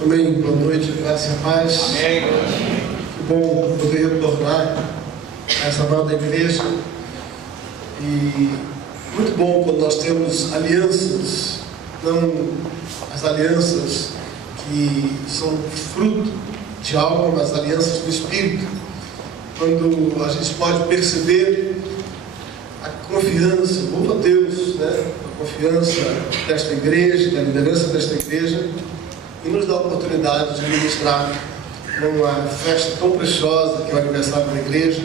Amém. Boa noite, graça e paz. Amém. Que bom poder retornar a essa amada igreja. E muito bom quando nós temos alianças, não as alianças que são fruto de algo, mas alianças do Espírito. Quando a gente pode perceber a confiança, louva a Deus, né? A confiança desta igreja, da liderança desta igreja, e nos dá a oportunidade de ministrar numa festa tão preciosa que é o aniversário da igreja.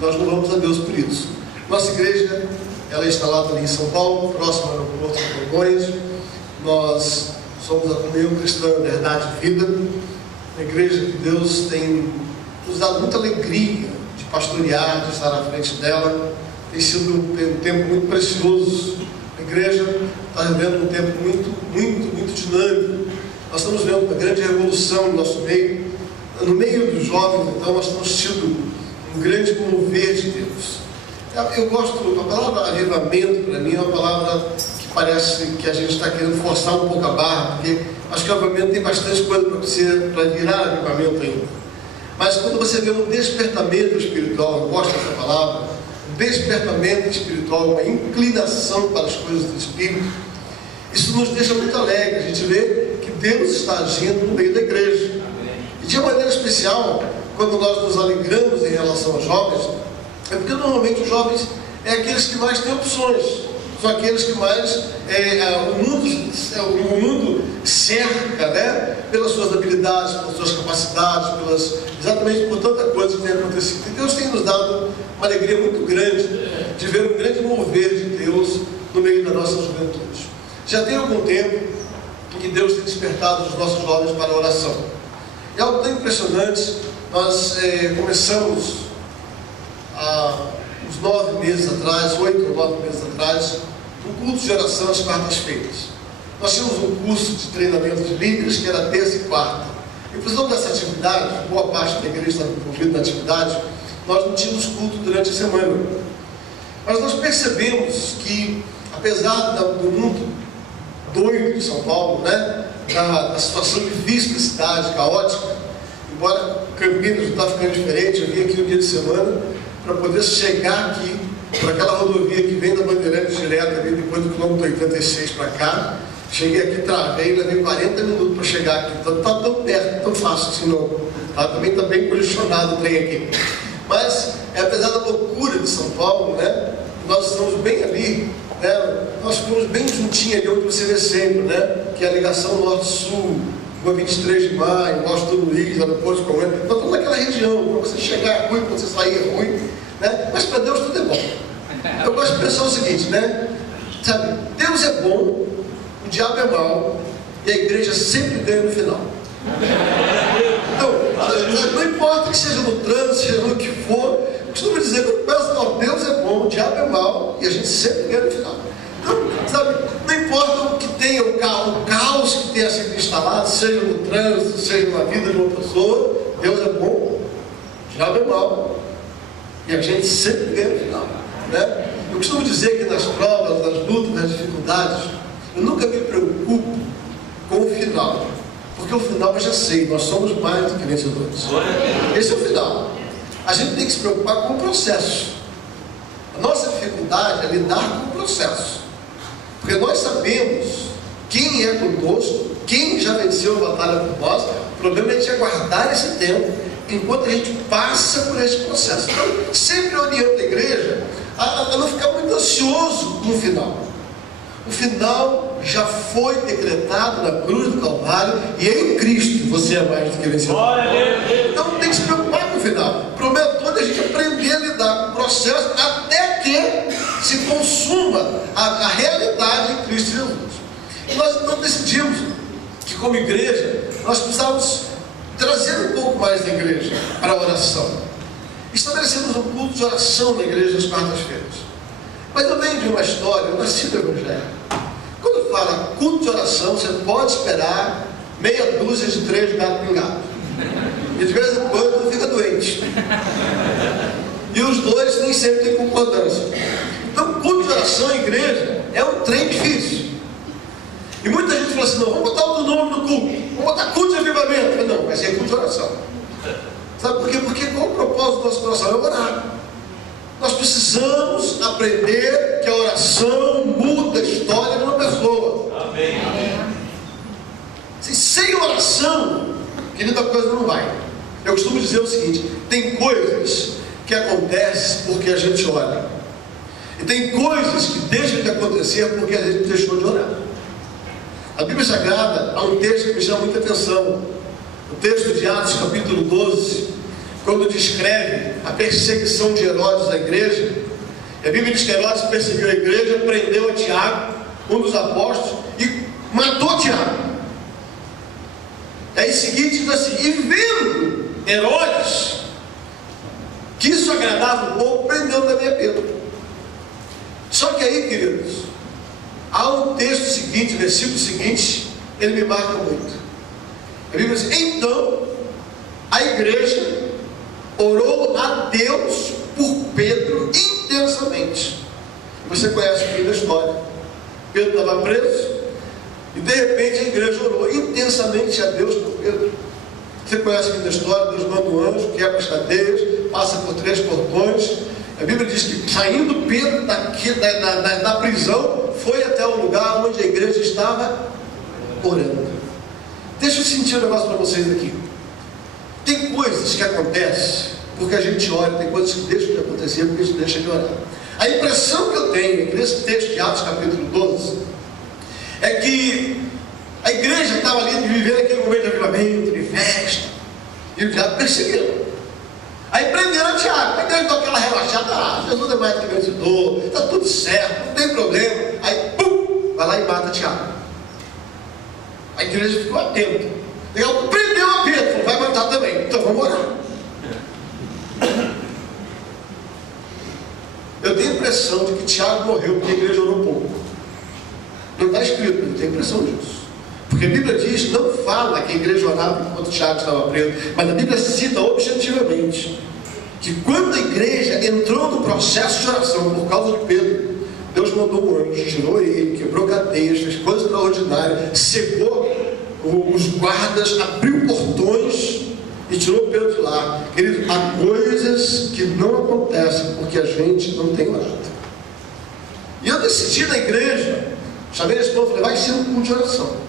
Nós louvamos a Deus por isso. Nossa igreja, ela é instalada ali em São Paulo, próximo ao aeroporto de Congonhas. Nós somos a Comunhão Cristã Verdade e Vida, uma igreja que Deus tem nos dado muita alegria de pastorear, de estar à frente dela. Tem sido um tempo muito precioso. A igreja está vivendo um tempo muito dinâmico. Nós estamos vendo uma grande revolução no nosso meio. No meio dos jovens, então, nós temos tido um grande mover de Deus. Eu gosto, a palavra avivamento, para mim, é uma palavra que parece que a gente está querendo forçar um pouco a barra, porque acho que o avivamento tem bastante coisa para virar avivamento ainda. Mas quando você vê um despertamento espiritual, eu gosto dessa palavra, um despertamento espiritual, uma inclinação para as coisas do Espírito, isso nos deixa muito alegre. A gente vê que Deus está agindo no meio da igreja. E de uma maneira especial, quando nós nos alegramos em relação aos jovens, é porque normalmente os jovens é aqueles que mais têm opções, são aqueles que mais o mundo cerca, né? Pelas suas habilidades, pelas suas capacidades, exatamente por tanta coisa que tem acontecido. E Deus tem nos dado uma alegria muito grande de ver um grande mover de Deus no meio da nossa juventude. Já tem algum tempo que Deus tem despertado os nossos jovens para a oração. É algo tão impressionante. Nós começamos há uns 9 meses atrás, 8 ou 9 meses atrás, um culto de oração às quartas-feiras. Nós tínhamos um curso de treinamento de líderes que era terça e quarta. Em função dessa atividade, boa parte da igreja estava envolvida na atividade, nós não tínhamos culto durante a semana. Mas nós percebemos que, apesar do mundo doido de São Paulo, né? Da situação difícil da cidade, caótica, embora Campinas não está ficando diferente, eu vim aqui um dia de semana para poder chegar aqui, por aquela rodovia que vem da Bandeirantes direto, ali depois do quilômetro 86 para cá. Cheguei aqui, travei, levei 40 minutos para chegar aqui. Então não está tão perto, tão fácil assim não. Tá? Também está bem congestionado o trem aqui. Mas, apesar da loucura de São Paulo, né? Nós estamos bem ali, né? Nós ficamos bem juntinho ali onde você vê sempre, né? Que é a ligação Norte-Sul, Rua 23 de Maio, Washington Luiz, aeroporto de Congonhas. Nós estamos naquela região. Para você chegar é ruim, para você sair é ruim, né? Mas para Deus tudo é bom. Eu gosto de pensar o seguinte, né? Sabe, Deus é bom, o diabo é mau, e a igreja sempre ganha no final. Então, não importa que seja no trânsito, seja no que for, eu costumo dizer que Deus é bom, o diabo é mau, e a gente sempre ganha no final. Então, sabe, não importa o que tenha, o caos que tenha sido instalado, seja no trânsito, seja na vida de uma pessoa, Deus é bom, o diabo é mau, e a gente sempre ganha no final, né? Eu costumo dizer que nas provas, nas lutas, nas dificuldades, eu nunca me preocupo com o final, porque o final eu já sei, nós somos mais do que vencedores. Esse é o final. A gente tem que se preocupar com o processo. A nossa dificuldade é lidar com o processo, porque nós sabemos quem é conosco, quem já venceu a batalha por nós. O problema é a gente aguardar esse tempo enquanto a gente passa por esse processo. Então, sempre oriento a igreja a não ficar muito ansioso no final. O final já foi decretado na cruz do Calvário, e em Cristo você é mais do que vencedor. Então não tem que se preocupar com o final. O problema todo é a gente aprender a lidar com o processo até que se consuma a realidade em Cristo Jesus. E nós então decidimos que, como igreja, nós precisávamos trazer um pouco mais da igreja para a oração. Estabelecemos um culto de oração na igreja às quartas-feiras. Mas eu venho de uma história, eu nasci no Evangelho. Quando fala culto de oração, você pode esperar meia dúzia de 3 gatos pingados. E de vez em quando fica doente. E os dois nem sempre têm concordância. Então, culto de oração em igreja é um trem difícil. E muita gente fala assim, não, vamos botar outro nome no culto. Vamos botar culto de vai ser culto de oração. Sabe por quê? Porque qual o propósito do nosso coração? É orar. Nós precisamos aprender que a oração muda a história de uma pessoa. Amém. Sem oração, querida, a coisa não vai. Eu costumo dizer o seguinte: tem coisas que acontecem porque a gente ora, e tem coisas que deixam de acontecer porque a gente deixou de orar. A Bíblia Sagrada, há um texto que me chama muita atenção, o texto de Atos capítulo 12, quando descreve a perseguição de Herodes à igreja. A Bíblia diz que Herodes perseguiu a igreja, prendeu a Tiago, um dos apóstolos, e matou Tiago. Aí em seguinte diz assim: e vendo Herodes que isso agradava um pouco, prendeu também a Pedro. Só que aí, queridos, há um texto seguinte, versículo seguinte, ele me marca muito. A Bíblia diz: então a igreja orou a Deus por Pedro intensamente. Você conhece o fim da história. Pedro estava preso e de repente a igreja orou intensamente a Deus por Pedro. Você conhece o fim da história. Deus manda um anjo, quebra as cadeias, passa por 3 portões. A Bíblia diz que saindo Pedro da prisão, foi até o lugar onde a igreja estava orando. Deixa eu sentir um negócio para vocês aqui. Tem coisas que acontecem porque a gente ora, tem coisas que deixam de acontecer porque a gente deixa de orar. A impressão que eu tenho é que nesse texto de Atos capítulo 12 é que a igreja estava ali de viver aquele momento de avivamento, de festa, e o diabo perseguiu. Aí prenderam Tiago. A igreja deu aquela relaxada: Jesus é mais que vencedor, está tudo certo, não tem problema. Aí pum, vai lá e mata Tiago. A igreja ficou atenta. Ele prendeu a Pedro, falou: vai matar também, então vamos orar. Eu tenho a impressão de que Tiago morreu porque a igreja orou pouco. Não está escrito, mas eu tenho a impressão disso. Porque a Bíblia diz, não fala que a igreja orava enquanto Tiago estava preso, mas a Bíblia cita objetivamente que quando a igreja entrou no processo de oração por causa de Pedro, Deus mandou um anjo, tirou ele, quebrou cadeias, fez coisas extraordinárias, cegou os guardas, abriu portões e tirou Pedro de lá. Querido, há coisas que não acontecem porque a gente não tem orado. E eu decidi na igreja, chamei esse povo e falei: vai ser um culto de oração.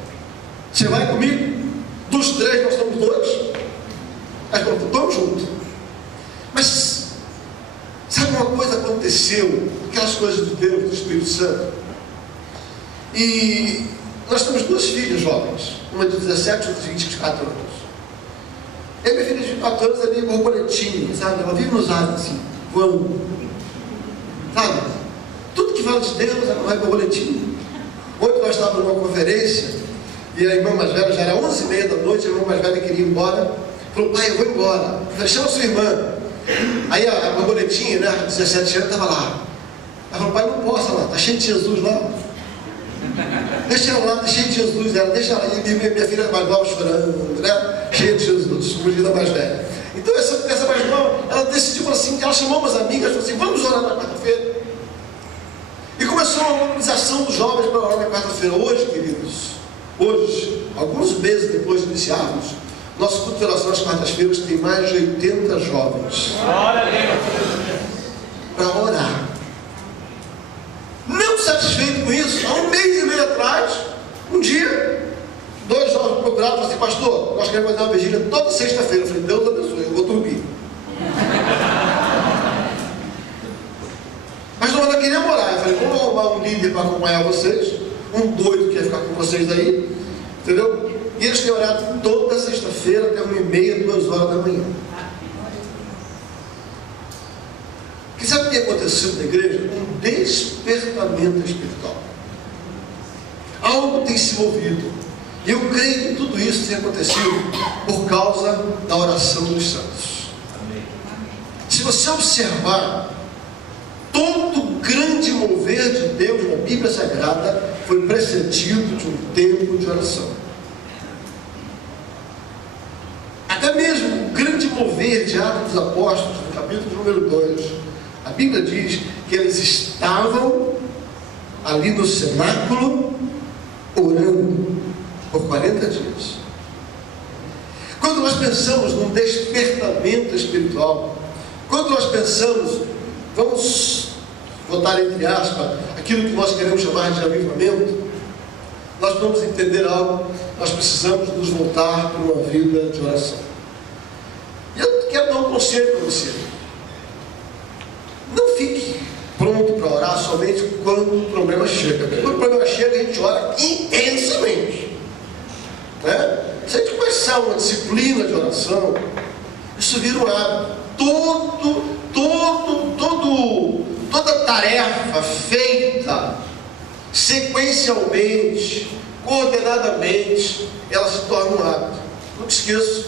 Você vai comigo? Dos 3 nós somos 2. Aí falou: vamos junto. Mas sabe, uma coisa aconteceu, aquelas coisas de Deus, do Espírito Santo. E nós temos 2 filhas jovens, uma de 17 e outra de 24 anos. E a minha filha de 24 anos é meio borboletinha, sabe? Ela vive nos ares assim, voando, sabe? Tudo que fala de Deus, ela vai borboletinha. Ontem nós estávamos numa conferência e a irmã mais velha, já era 11h30 da noite, a irmã mais velha queria ir embora. Falou: pai, eu vou embora. Eu falei: chama a sua irmã. Aí a borboletinha, né, 17 anos, estava lá. Ela falou: pai, não posso lá, está cheio de Jesus lá. Deixa ela lá, está cheio de Jesus. Ela deixa ela aí, minha filha mais nova chorando, né? Cheia de Jesus, escolhida mais velha. Então essa mais nova, ela decidiu assim, ela chamou umas amigas, falou assim: vamos orar na quarta-feira. E começou uma mobilização dos jovens para orar na quarta-feira. Hoje, queridos, hoje, alguns meses depois de iniciarmos, nosso culto de oração às quartas-feiras tem mais de 80 jovens para orar. Não satisfeito com isso, há 1 mês e meio atrás, um dia, 2 jovens procuraram e falaram assim: pastor, nós queremos fazer uma vigília toda sexta-feira. Eu falei: Deus abençoe, eu vou dormir. Mas nós não queríamos orar. Eu falei: vamos arrumar um líder para acompanhar vocês, um doido que ia ficar com vocês aí, entendeu? E eles têm orado toda sexta-feira até 1h30, 2 horas da manhã. Que sabe o que tem acontecido na igreja? Um despertamento espiritual. Algo tem se movido. E eu creio que tudo isso tem acontecido por causa da oração dos santos. Se você observar, todo grande mover de Deus na Bíblia Sagrada foi precedido de um tempo de oração. Até mesmo o grande mover de Atos dos Apóstolos, no capítulo número 2, a Bíblia diz que eles estavam ali no cenáculo orando por 40 dias. quando nós pensamos num despertamento espiritual, quando nós pensamos, vamos botar entre aspas, aquilo que nós queremos chamar de avivamento, nós vamos entender algo, nós precisamos nos voltar para uma vida de oração. E eu quero dar um conselho para você. Não fique pronto para orar somente quando o problema chega. Porque quando o problema chega, a gente ora intensamente. Né? Se a gente começar uma disciplina de oração, isso vira um hábito. Toda tarefa feita sequencialmente, coordenadamente, ela se torna um hábito. Nunca esqueço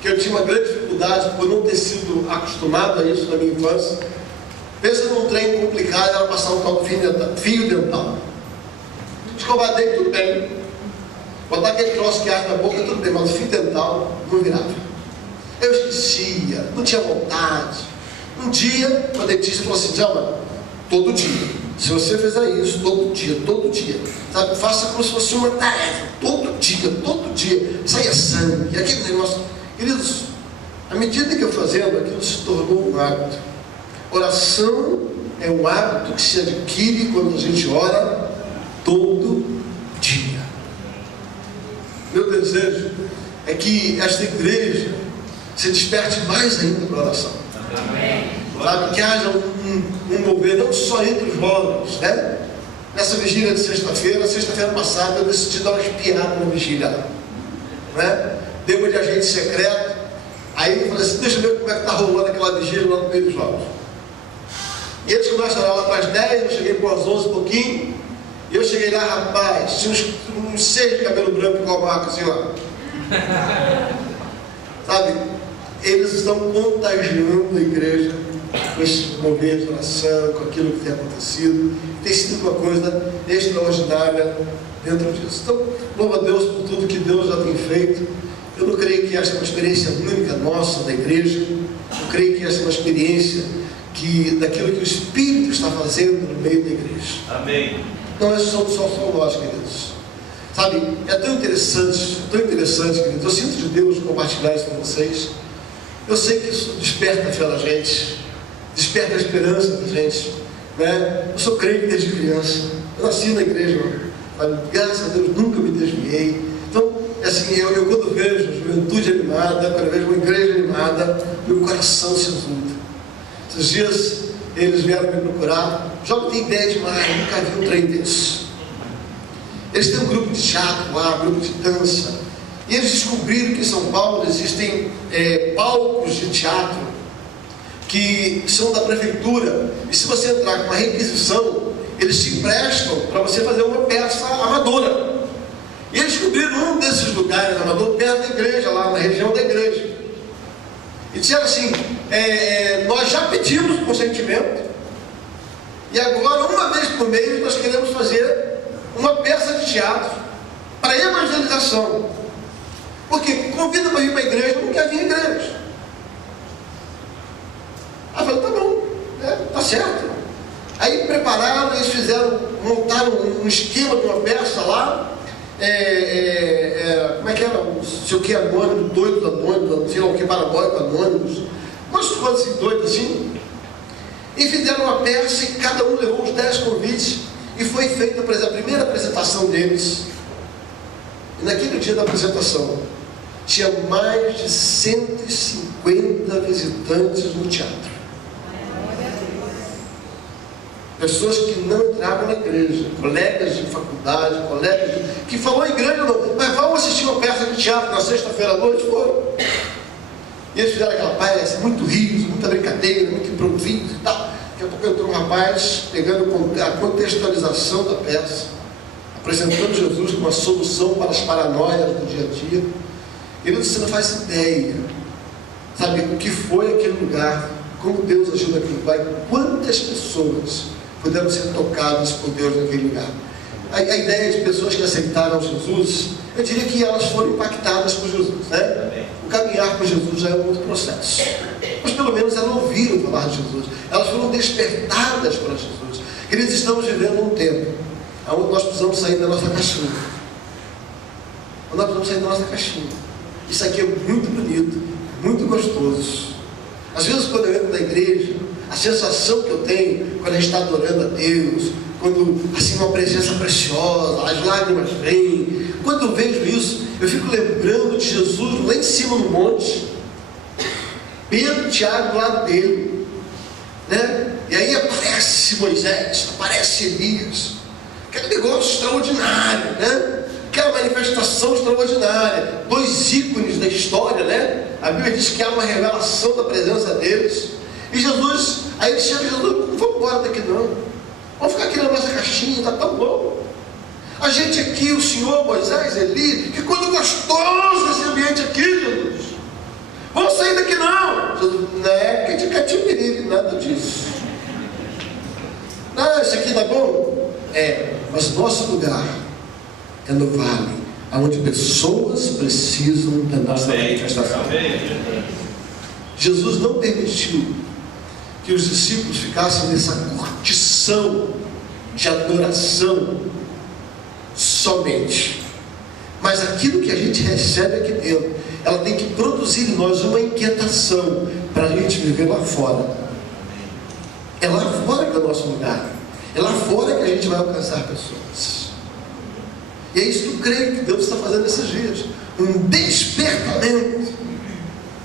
que eu tinha uma grande dificuldade por não ter sido acostumado a isso na minha infância. Pensa num trem complicado, era passar um tal de fio dental. Escovar dente, tudo bem. Botar aquele troço que arde na boca, tudo bem, mas o fio dental não virava. Eu esquecia, não tinha vontade. Um dia, o dentista falou assim: Djalma, todo dia, se você fizer isso, todo dia, sabe? Faça como se fosse uma tarefa, todo dia, saia sangue, aquele negócio. Queridos, à medida que eu fazendo, aquilo se tornou um hábito. Oração é um hábito que se adquire quando a gente ora todo dia. Meu desejo é que esta igreja se desperte mais ainda para a oração. Amém. Sabe, que haja um mover não só entre os jovens, né? Nessa vigília de sexta-feira passada, eu decidi dar uma espiada na vigília, né? Dei uma de agente secreto. Aí eu falei assim: deixa eu ver como é que está rolando aquela vigília lá no meio dos jovens. E eles começam a orar lá para as 10, eu cheguei para as 11 e pouquinho. E eu cheguei lá, rapaz, tinha uns 6 de cabelo branco com a marca assim lá. Sabe, eles estão contagiando a igreja com esse mover de oração, com aquilo que tem acontecido. Tem sido uma coisa extraordinária dentro disso. Então, louva a Deus por tudo que Deus já tem feito. Eu não creio que esta é uma experiência única nossa da igreja. Eu creio que esta é uma experiência daquilo que o Espírito está fazendo no meio da igreja. Amém. Não é só nós, queridos. Sabe, é tão interessante, queridos. Eu sinto de Deus compartilhar isso com vocês. Eu sei que isso desperta a fé da gente, desperta a esperança da gente, né? Eu sou crente desde criança. Eu nasci na igreja, mas graças a Deus nunca me desviei. Então, assim, eu quando vejo a juventude animada, quando eu vejo uma igreja animada, meu coração se exulta. Esses dias eles vieram me procurar. Já não tem ideia demais, nunca vi um trem desse. Eles têm um grupo de teatro lá, um grupo de dança. E eles descobriram que em São Paulo existem palcos de teatro que são da prefeitura. E se você entrar com uma requisição, eles te emprestam para você fazer uma peça amadora. E eles descobriram um desses lugares amador perto da igreja, lá na região da igreja. E disseram assim: nós já pedimos consentimento, e agora, uma vez por mês, nós queremos fazer uma peça de teatro para evangelização. Porque convida para vir para a igreja, não quer vir à igreja. Aí eu falei: tá bom, tá certo. Aí prepararam, eles montaram um esquema de uma peça lá. Como é que era? Não sei o que, anônimo, doido anônimo, não sei lá o que, parabólico anônimos, umas coisas assim, doidas assim. E fizeram uma peça e cada um levou uns 10 convites. E foi feita a primeira apresentação deles. E naquele dia da apresentação, tinha mais de 150 visitantes no teatro. Pessoas que não entravam na igreja, colegas de faculdade, que falou igreja não, mas vamos assistir uma peça de teatro na sexta-feira à noite, foram. E eles fizeram aquela peça, muito riso, muita brincadeira, muito improviso e tal. Daqui a pouco entrou um rapaz, pegando a contextualização da peça, apresentando Jesus como uma solução para as paranoias do dia a dia. Ele disse: você não faz ideia, sabe, o que foi aquele lugar, como Deus agiu naquele lugar, quantas pessoas puderam ser tocadas por Deus naquele lugar. A ideia de pessoas que aceitaram Jesus, eu diria que elas foram impactadas por Jesus, né? O caminhar com Jesus já é um outro processo, mas pelo menos elas ouviram falar de Jesus, elas foram despertadas para Jesus. Queridos, estamos vivendo um tempo onde nós precisamos sair da nossa caixinha. Isso aqui é muito bonito, muito gostoso. Às vezes, quando eu entro na igreja, a sensação que eu tenho quando a gente está adorando a Deus, quando assim uma presença preciosa, as lágrimas vêm, quando eu vejo isso, eu fico lembrando de Jesus lá em cima no monte, Pedro e Tiago do lado dele, né? E aí aparece Moisés, aparece Elias, aquele negócio extraordinário, né? Aquela manifestação extraordinária, dois ícones da história, né? A Bíblia diz que há uma revelação da presença deles. E Jesus, aí ele chama Jesus, não vamos embora daqui não, vamos ficar aqui na nossa caixinha, está tão bom. A gente aqui, o Senhor, Moisés, Eli, que coisa gostosa esse ambiente aqui, Jesus. Vamos sair daqui não. Jesus, não é que de cativeiro, nada disso. Não, esse aqui tá bom? É, mas nosso lugar é no vale, onde pessoas precisam da nossa manifestação. Jesus não permitiu que os discípulos ficassem nessa curtição de adoração somente. Mas aquilo que a gente recebe aqui dentro, ela tem que produzir em nós uma inquietação para a gente viver lá fora. É lá fora que é o nosso lugar. É lá fora que a gente vai alcançar pessoas. E é isso que eu creio que Deus está fazendo nesses dias. Um despertamento,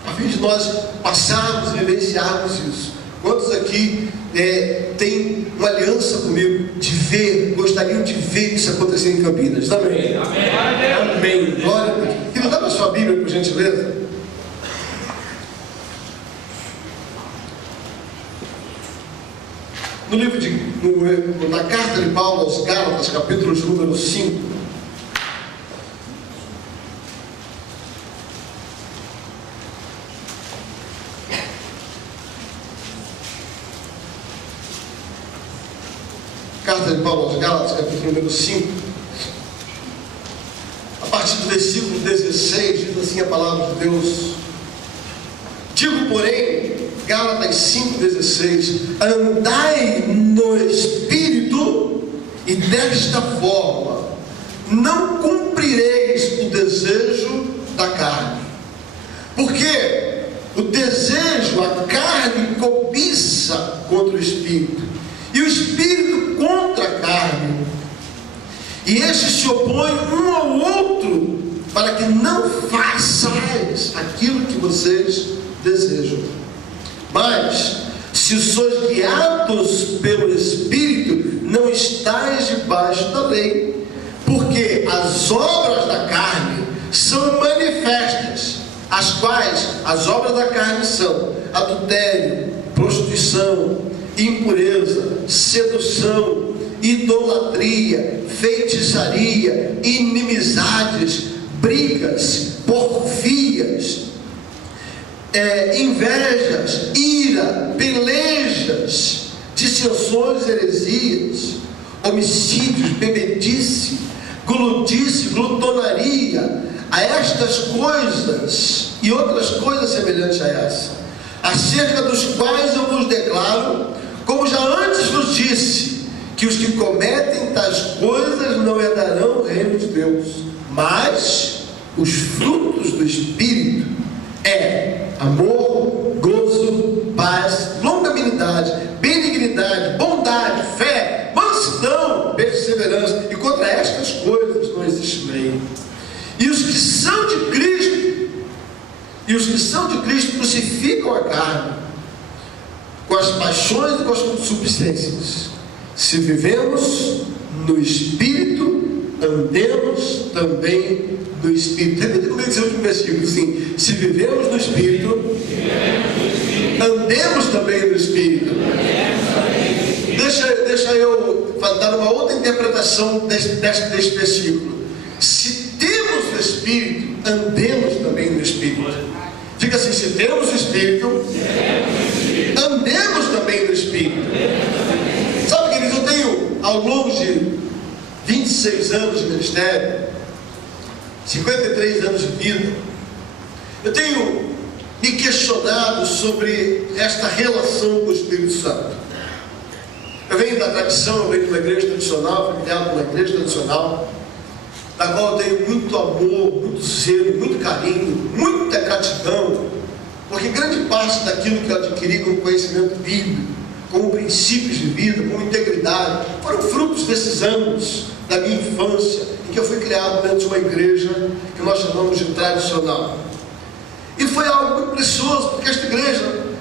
a fim de nós passarmos e vivenciarmos isso. Quantos aqui têm uma aliança comigo de ver, gostariam de ver isso acontecer em Campinas? Amém? Amém. Amém. Glória a Deus. Querido, dá para a sua Bíblia, por gentileza. No livro na carta de Paulo aos Gálatas, capítulo número 5. Carta de Paulo aos Gálatas, capítulo número 5. A partir do versículo 16, diz assim a palavra de Deus. Digo, porém, Gálatas 5,16: andai no Espírito, e desta forma não cumprireis o desejo da carne. Porque o desejo, a carne cobiça contra o Espírito, e o Espírito contra a carne, e estes se opõem um ao outro, para que não façais aquilo que vocês desejam. Mas, se sois guiados pelo Espírito, não estáis debaixo da lei, porque as obras da carne são manifestas, as quais as obras da carne são adultério, prostituição, impureza, sedução, idolatria, feitiçaria, inimizades, brigas, porfias, invejas, ira, pelejas, dissensões, heresias, homicídios, bebedice, gludice, glutonaria. A estas coisas e outras coisas semelhantes a essa, acerca dos quais eu vos declaro, como já antes vos disse, que os que cometem tais coisas não herdarão o reino de Deus. Mas os frutos do Espírito amor, gozo, paz, longanimidade, benignidade, bondade, fé, mansidão, perseverança, e contra estas coisas não existe lei. E os que são de Cristo crucificam a carne com as paixões e com as concupiscências. Se vivemos no Espírito, andemos também no Espírito. Repita comigo esse último versículo assim: se vivemos no Espírito, andemos também no Espírito. Deixa eu dar uma outra interpretação deste versículo. Se temos o Espírito, andemos também no Espírito. Diga assim: se temos o Espírito, andemos também no Espírito. Sabe, queridos, eu tenho, ao longo de 26 anos de ministério, 53 anos de vida, eu tenho me questionado sobre esta relação com o Espírito Santo. Eu venho da tradição, eu venho de uma igreja tradicional, fui criado numa igreja tradicional. da qual eu tenho muito amor, muito zelo, muito carinho, muita gratidão, porque grande parte daquilo que eu adquiri como conhecimento bíblico, como princípios de vida, como integridade, foram frutos desses anos da minha infância, em que eu fui criado dentro de uma igreja que nós chamamos de tradicional. E foi algo muito precioso, porque esta igreja,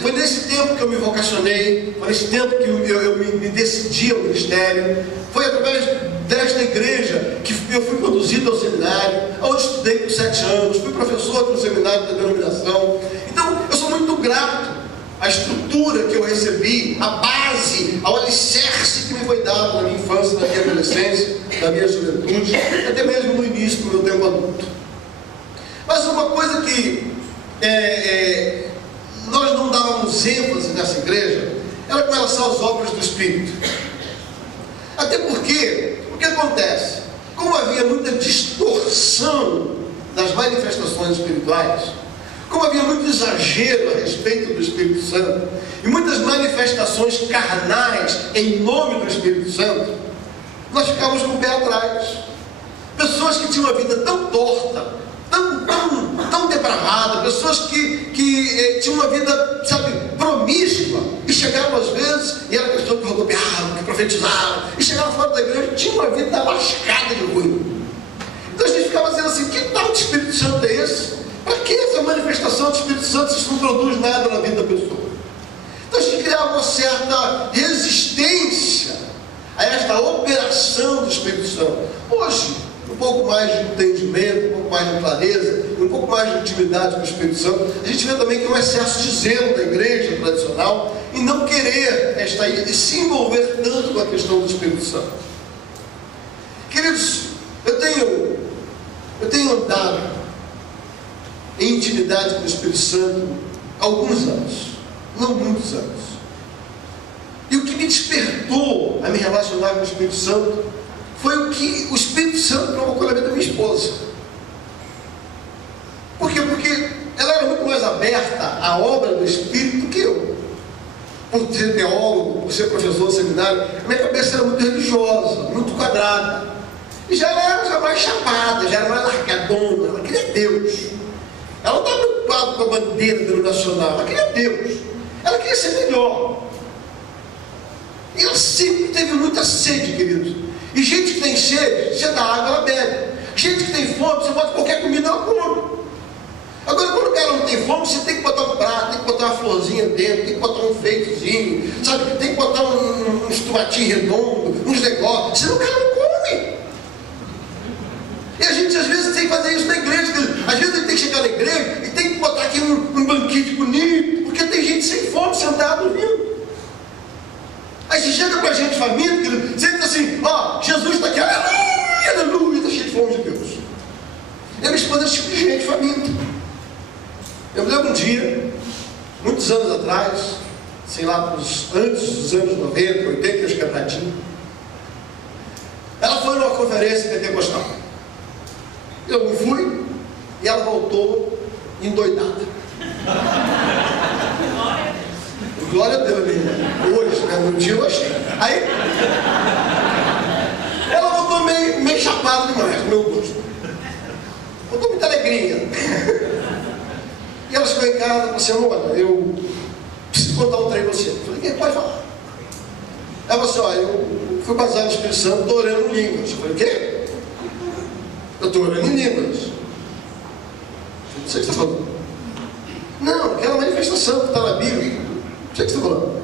foi nesse tempo que eu me vocacionei, foi nesse tempo que eu me decidi ao ministério, foi através desta igreja que eu fui conduzido ao seminário, onde estudei por 7 anos, fui professor do seminário da denominação. Então, eu sou muito grato à estrutura que eu recebi, à base, ao alicerce que me foi dado na minha infância, na minha adolescência, na minha juventude, até mesmo no início do meu tempo adulto. Mas uma coisa que nós não dávamos ênfase nessa igreja era com relação às obras do Espírito. Até porque, o que acontece? Como havia muita distorção das manifestações espirituais, como havia muito exagero a respeito do Espírito Santo, e muitas manifestações carnais em nome do Espírito Santo, nós ficávamos com o pé atrás. Pessoas que tinham uma vida tão torta, tão depravada, pessoas que tinham uma vida, promíscua, e chegavam às vezes, e eram pessoas que rodopiavam, que profetizavam, e chegavam fora da igreja e tinham uma vida lascada de ruim. Então a gente ficava dizendo assim: que tal de Espírito Santo é esse? Para que essa manifestação do Espírito Santo se isso não produz nada na vida da pessoa? Então a gente criava uma certa resistência a esta operação do Espírito Santo. Hoje, um pouco mais de entendimento, um pouco mais de clareza, um pouco mais de intimidade com o Espírito Santo, a gente vê também que é um excesso de zelo da igreja tradicional em não querer e se envolver tanto com a questão do Espírito Santo. Queridos, eu tenho andado em intimidade com o Espírito Santo há alguns anos, não muitos anos. E o que me despertou a me relacionar com o Espírito Santo foi o que o Espírito Santo provocou na vida da minha esposa. Por quê? Porque ela era muito mais aberta à obra do Espírito do que eu. Por ser teólogo, por ser professor do seminário, a minha cabeça era muito religiosa, muito quadrada. E já ela era mais chapada, já era mais largadona, ela queria Deus. Ela não estava preocupada com a bandeira denominacional, ela queria Deus. Ela queria ser melhor. E ela sempre teve muita sede, queridos. E gente que tem sede, você dá água, ela bebe. Gente que tem fome, você bota qualquer comida, ela come. Agora, quando o cara não tem fome, você tem que botar um prato, tem que botar uma florzinha dentro, tem que botar um enfeitezinho, sabe? Tem que botar uns tomatinhos redondos, uns negócios, senão o cara não come. E a gente às vezes tem que fazer isso na igreja. Às vezes a gente tem que chegar na igreja e tem que botar aqui um banquete bonito, porque tem gente sem fome sentada ouvindo. Aí você chega com a gente faminto, você diz assim: ó, Jesus está aqui, aleluia, aleluia, está cheio de fome de Deus. E a minha esposa é esse tipo de gente faminta. Eu me lembro um dia, muitos anos atrás, sei lá, antes dos anos 90, 80, acho que era latim, ela foi numa conferência pentecostal. Eu não fui, e ela voltou endoidada. Glória a Deus, minha hoje, né? No dia eu achei. Aí, ela voltou meio chapada demais, com o meu gosto. Voltou muita alegria. E ela chegou em casa e falou assim: olha, eu preciso contar um trem pra você. Eu falei: quem pode falar? Ela falou assim: olha, eu fui batizado no Espírito Santo, estou orando em línguas. Eu falei: o quê? Eu estou orando em línguas. Não sei o que você está falando. Não, aquela manifestação que está na Bíblia. Não sei o que você está falando.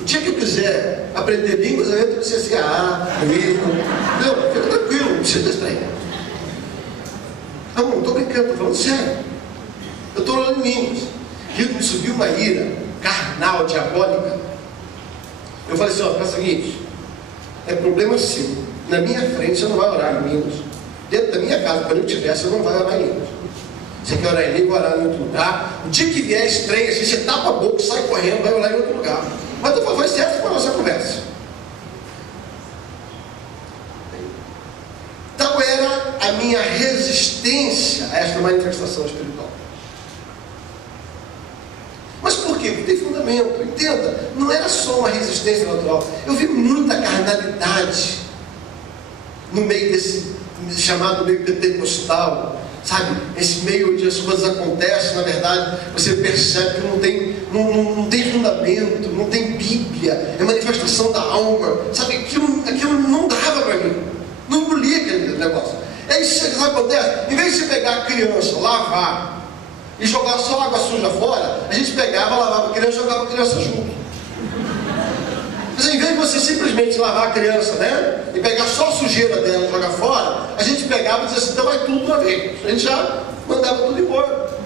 O dia que eu quiser aprender línguas, eu entro no CCA, não, fica tranquilo, não precisa estranhar. Não estou brincando, estou falando sério. Eu estou orando em línguas. Rio me subiu uma ira carnal, diabólica. Eu falei assim: ó, faz o seguinte, é problema seu. Na minha frente você não vai orar em línguas. Dentro da minha casa, quando eu estiver, você não vai orar em línguas. Você quer orar em língua, orar em outro lugar. O dia que vier estranho, assim, você tapa a boca, sai correndo, vai orar em outro lugar. Mas tu foi certo para a nossa conversa. Tal era a minha resistência a esta manifestação espiritual. Mas por quê? Porque tem fundamento. Entenda, não era só uma resistência natural. Eu vi muita carnalidade no meio desse chamado meio pentecostal, sabe? Esse meio onde as coisas acontecem, na verdade, você percebe que não tem fundamento, não tem Bíblia, é manifestação da alma, sabe? Aquilo não dava para mim, não engolia aquele negócio. É isso que acontece. Em vez de você pegar a criança, lavar e jogar só água suja fora, a gente pegava, lavava a criança e jogava a criança junto. Mas em vez de você simplesmente lavar a criança, né, e pegar só a sujeira dela e jogar fora, a gente pegava e dizia assim, então vai tudo de uma vez. A gente já mandava tudo embora.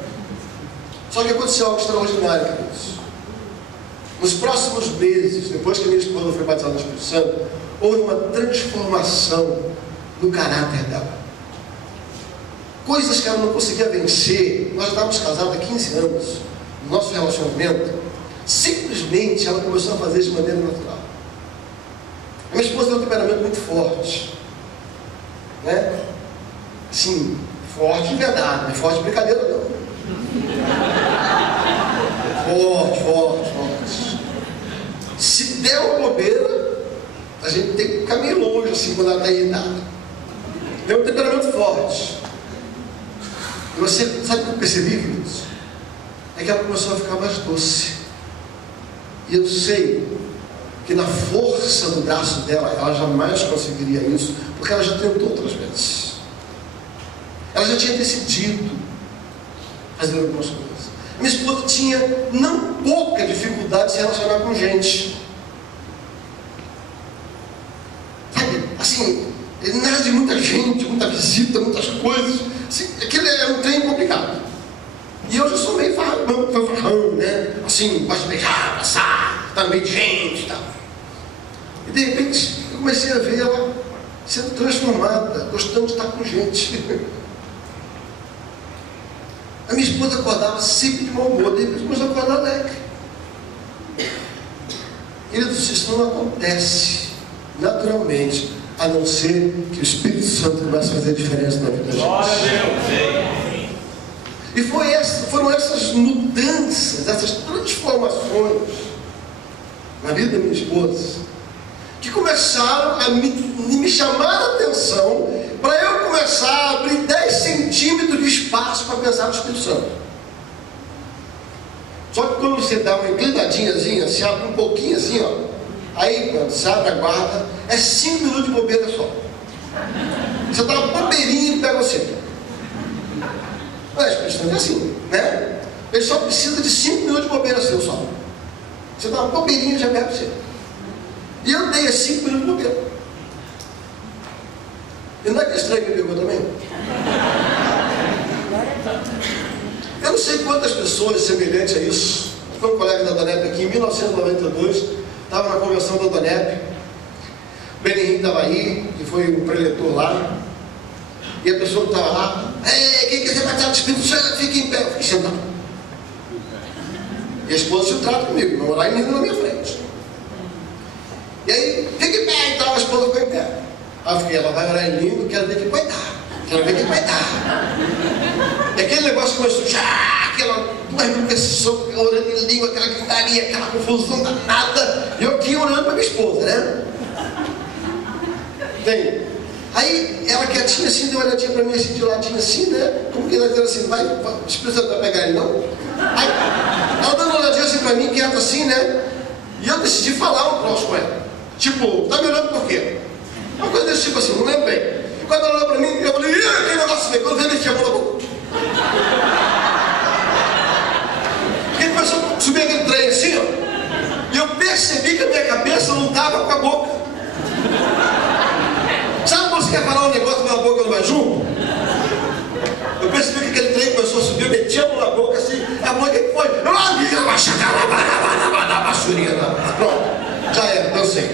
Só que aconteceu algo extraordinário, queridos. Nos próximos meses, depois que a minha esposa foi batizada no Espírito Santo, houve uma transformação no caráter dela. Coisas que ela não conseguia vencer. Nós já estávamos casados há 15 anos. No nosso relacionamento, simplesmente ela começou a fazer de maneira natural. A minha esposa tem um temperamento muito forte, né? Assim, forte de verdade, não é forte de brincadeira não. Forte. Se der uma bobeira, a gente tem que ficar meio longe assim quando ela está irritada. Tem um temperamento forte. E você sabe o que eu percebi, queridos? É que ela começou a ficar mais doce. E eu sei que na força do braço dela, ela jamais conseguiria isso, porque ela já tentou outras vezes. Ela já tinha decidido fazer algumas coisas. Minha esposa tinha não pouca dificuldade de se relacionar com gente. Sabe, assim, nada de muita gente, muita visita, muitas coisas. Assim, aquele é um trem complicado. E eu já sou meio farrão, né? Assim, gosto de beijar, abraçar, tá no meio de gente e tal. E de repente eu comecei a ver ela sendo transformada, gostando de estar com gente. A minha esposa acordava sempre de mau humor, de repente começou a acordar alegre. Queridos, isso não acontece naturalmente, a não ser que o Espírito Santo comece a fazer diferença na vida da gente. Glória a Deus! E foram essas mudanças, essas transformações na vida da minha esposa, que começaram a me chamar a atenção para eu começar a abrir 10 centímetros de espaço para pensar no Espírito Santo. Só que quando você dá uma inclinadinhazinha, se abre um pouquinho assim, ó, aí quando você abre a guarda, é 5 minutos de bobeira só. Você dá uma bobeirinha e pega você. Mas o Espírito Santo é assim, né? Ele só precisa de 5 minutos de bobeira seu só. Você dá uma bobeirinha e já pega você. E eu dei 5 minutos de bobeira. E não é que estranho que me pegou também? Eu não sei quantas pessoas semelhantes a isso. Foi um colega da DONEP aqui em 1992, estava na convenção da DONEP. O Ben Henrique estava aí, que foi o preletor lá. E a pessoa que estava lá, quem quiser batizar no Espírito Santo, fica em pé. Eu fiquei sentado. E a esposa se trata comigo, não orar em mim na minha frente. E aí, fica em pé e tal, a esposa ficou em pé. Aí eu fiquei, ela vai orar em língua, quero ver quem vai dar. Quero ver quem vai dar. E aquele negócio começou, aquela 2.000 pessoas orando em língua, aquela gritaria, aquela confusão danada. E eu aqui orando para minha esposa, né? Tem. Aí ela quietinha assim, deu uma olhadinha para mim assim, de ladinho assim, né? Como que ela dizendo assim, vai, o Espírito Santo vai pegar ele não? Aí ela dando uma olhadinha assim para mim, quieta assim, né? E eu decidi falar um troço com ela. Tipo, tá me olhando por quê? Uma coisa desse tipo assim, não lembro bem. Quando ela olhou para mim, eu falei, que negócio bem. Quando veio, ele tinha a mão na boca. Porque começou a subir aquele trem assim, ó. E eu percebi que a minha cabeça não estava com a boca. Sabe quando você quer falar um negócio com a boca não vai junto? Eu percebi que aquele trem começou a subir, eu meti a mão na boca assim, a mão que foi. Pronto, já era, eu sei.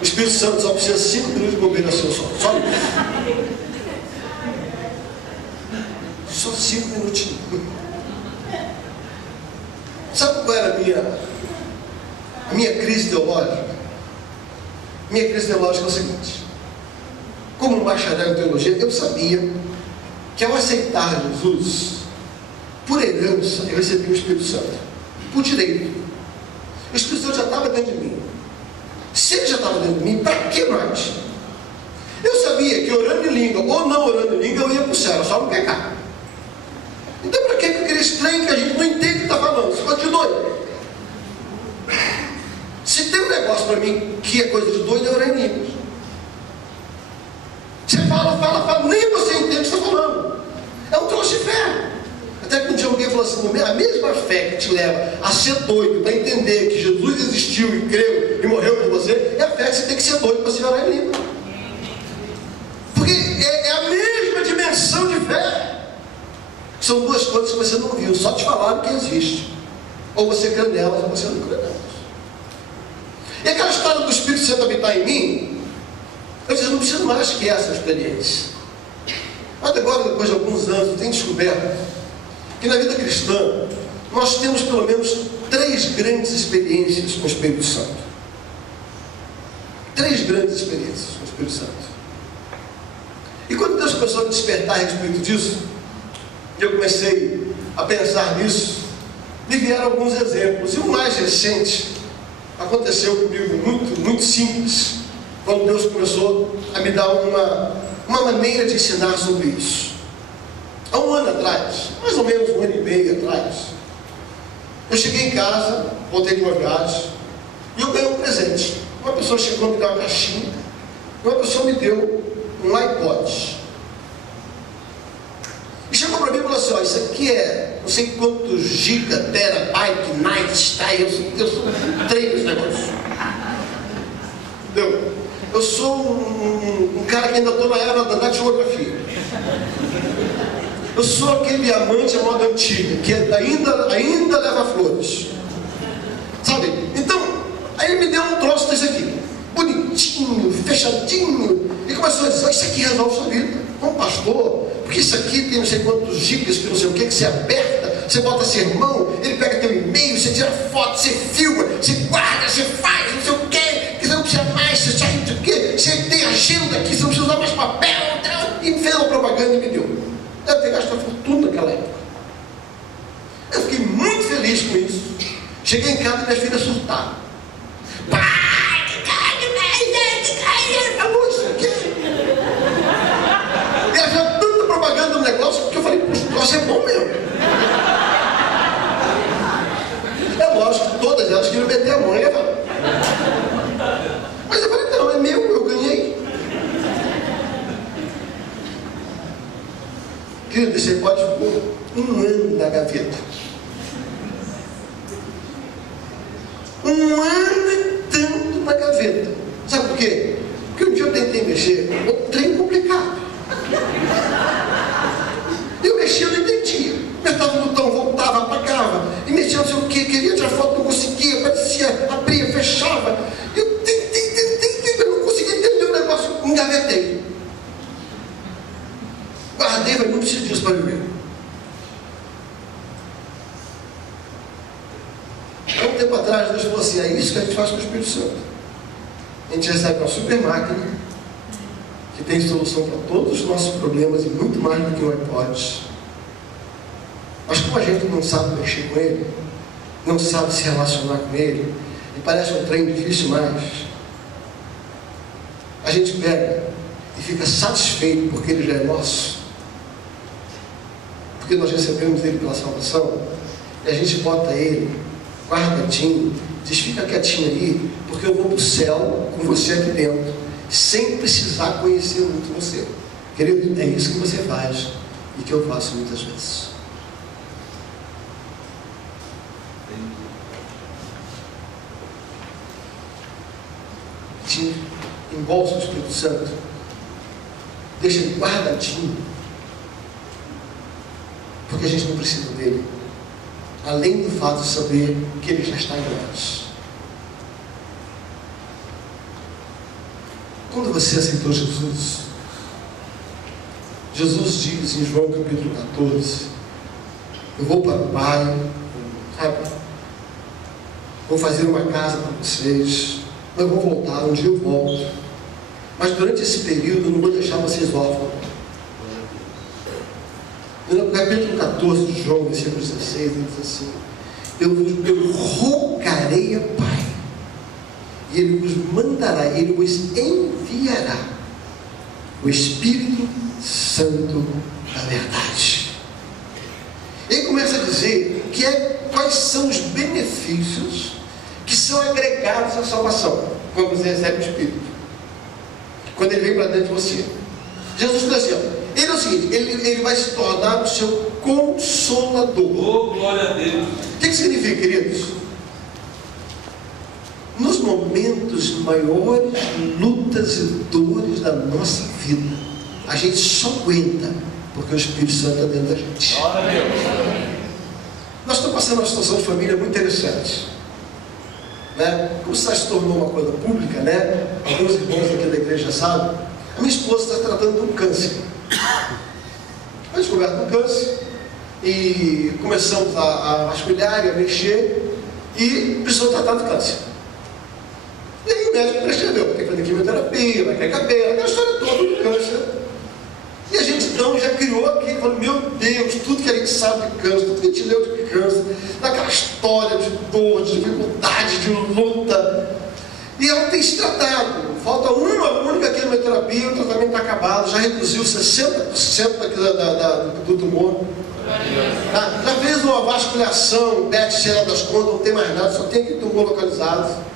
O Espírito Santo só precisa de 5 minutos de bobeira seu só. Só isso. Só 5 minutinhos. Sabe qual era a minha crise teológica? Minha crise teológica é o seguinte: como um bacharel em teologia, eu sabia que ao aceitar Jesus, por herança, eu recebi o Espírito Santo, por direito. O Espírito Santo já estava dentro de mim. Se ele já estava dentro de mim, para que mais? Eu sabia que orando em língua ou não orando em língua eu ia para o céu, era só não pecar. Então para que aquele estranho que a gente não entende o que está falando? Você pode de doido. Se tem um negócio para mim que é coisa de doido, é orar em línguas. Você fala, nem você entende o que você está falando. É um troço de fé. Até que um dia alguém falou assim: a mesma fé que te leva a ser doido para entender que Jesus existiu e creu e morreu por você, é a fé que você tem que ser doido para se orar em língua. Porque é a mesma dimensão de fé. São duas coisas que você não viu, só te falaram que existe. Ou você crê nelas, ou você não crê nelas. E aquela história do Espírito Santo habitar em mim, eu disse: não preciso mais que essa experiência. Mas agora, depois de alguns anos, eu tenho descoberto que na vida cristã nós temos pelo menos 3 grandes experiências com o Espírito Santo. 3 grandes experiências com o Espírito Santo. E quando Deus começou a me despertar a respeito disso, eu comecei a pensar nisso, me vieram alguns exemplos. E o mais recente aconteceu comigo muito simples, quando Deus começou a me dar uma maneira de ensinar sobre isso. Há um ano atrás, mais ou menos 1 ano e meio atrás, eu cheguei em casa, voltei de uma viagem, e eu ganhei um presente. Uma pessoa chegou a me dar uma caixinha, e uma pessoa me deu um iPod. E chegou para mim e falou assim: ó, isso aqui é não sei quantos giga, terabyte, night, tá? Eu sou um treino desse negócio. Entendeu? Eu sou um cara que ainda estou na era da datilografia. Eu sou aquele amante à moda antiga, que ainda leva flores. Sabe? Então, aí ele me deu um troço desse aqui, bonitinho, fechadinho, e começou a dizer: isso aqui resolve sua vida, como pastor, porque isso aqui tem não sei quantos gigas, que não sei o que você aperta, você bota sermão, ele pega teu e-mail, você tira foto, você filma, você guarda, você faz, não sei o que você não precisa mais, você sabe o que, você tem agenda aqui, você não precisa usar mais papel, e fez uma propaganda e me deu. Deve ter gastado fortuna naquela época. Eu fiquei muito feliz com isso. Cheguei em casa e minha filha surtaram. Pai, falou isso aqui. E havia tanta propaganda no negócio que eu falei: o negócio é bom mesmo. É lógico que todas elas queriam meter a mão e levar. Mas eu falei: não, é meu, eu ganhei. Querido, esse iPod ficou 1 ano na gaveta. 1 ano e tanto na gaveta. Sabe por quê? Porque um dia eu tentei mexer, o trem complicado. Eu mexia, eu não entendia. Apertava o botão, voltava, apagava. E mexia não sei o que, queria tirar foto, não conseguia, aparecia, abria, fechava. Eu tentei, eu não conseguia entender o negócio, engavetei. Guardei, mas não preciso disso para viver. Há um tempo atrás, Deus falou assim: é isso que a gente faz com o Espírito Santo. A gente recebe uma super máquina que tem solução para todos os nossos problemas e muito mais do que um iPod. Mas como a gente não sabe mexer com ele, não sabe se relacionar com ele, e parece um trem difícil mais, a gente pega e fica satisfeito porque ele já é nosso, porque nós recebemos ele pela salvação, e a gente bota ele guardadinho, diz: fica quietinho aí, porque eu vou para o céu com você aqui dentro, sem precisar conhecer muito você. Querido, é isso que você faz e que eu faço muitas vezes. Te embolsa o Espírito Santo, deixa ele guardadinho, porque a gente não precisa dele, além do fato de saber que ele já está em nós. Quando você aceitou Jesus, Jesus diz em João capítulo 14: eu vou para o Pai, sabe? Vou fazer uma casa para vocês, eu vou voltar, um dia eu volto, mas durante esse período eu não vou deixar vocês órfãos. No capítulo 14 de João, versículo 16, ele diz assim: eu rogarei ao Pai, e Ele vos mandará, Ele vos enviará o Espírito Santo da verdade. Ele começa a dizer quais são os benefícios que são agregados à salvação quando você recebe o Espírito, quando ele vem para dentro de você. Jesus diz assim, ele é o seguinte, ele vai se tornar o seu consolador. Oh, glória a Deus. O que significa, queridos? Nos momentos maiores lutas e dores da nossa vida, a gente só aguenta porque o Espírito Santo está dentro da gente. Glória a Deus. Nós estamos passando uma situação de família muito interessante, né? Como isso se tornou uma coisa pública, né? Alguns irmãos aqui da igreja sabem. A minha esposa está tratando de um câncer. A gente conversa com câncer e começamos a vasculhar e a mexer e precisou tratar do câncer. E aí o médico prescreveu, tem que fazer quimioterapia, vai cair cabelo, aquela história toda do câncer. E a gente então já criou aquilo, falou, meu Deus, tudo que a gente sabe de câncer, tudo que a gente leu de câncer, daquela história de dor, de dificuldade, de luta. E ela tem se tratado. Falta uma única quimioterapia, o tratamento está acabado, já reduziu 60% do tumor. Já fez uma vasculhação, PET, sei lá das contas, não tem mais nada, só tem aquele tumor localizado.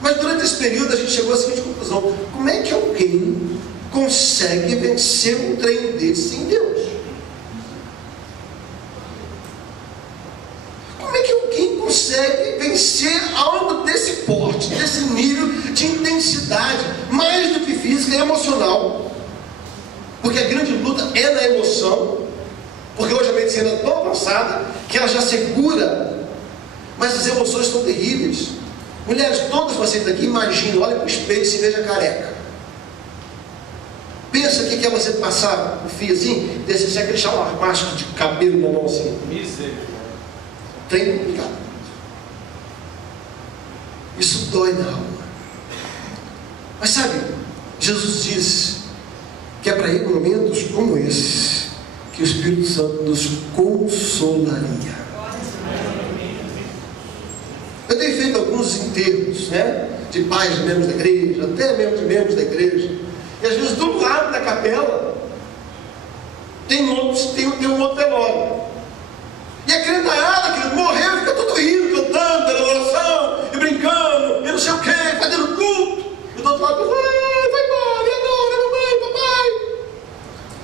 Mas durante esse período a gente chegou à seguinte conclusão: como é que alguém consegue vencer um trem desse sem Deus? Como é que alguém consegue vencer algo desse porte, desse nível de intensidade, mais do que física e emocional? Porque a grande luta é na emoção, porque hoje a medicina é tão avançada que ela já segura, mas as emoções são terríveis. Mulheres, todas vocês aqui, imaginem, olhem para o espelho e se veja careca. Pensa o que é você passar o fio assim, descer aquele chamarmástico de cabelo na mão assim. Misericórdia. Trem complicado. Isso dói na alma. Mas sabe, Jesus disse que é para ir momentos como esses que o Espírito Santo nos consolaria. Eu tenho feito alguns enterros, né, de pais de membros da igreja, até mesmo de membros da igreja. E às vezes do lado da capela tem um outro velório. E a criançada, querido, morreu, fica todo rindo, cantando, dando oração, e brincando, e não sei o que, fazendo culto. E do outro lado, vai embora, e agora, mamãe, papai?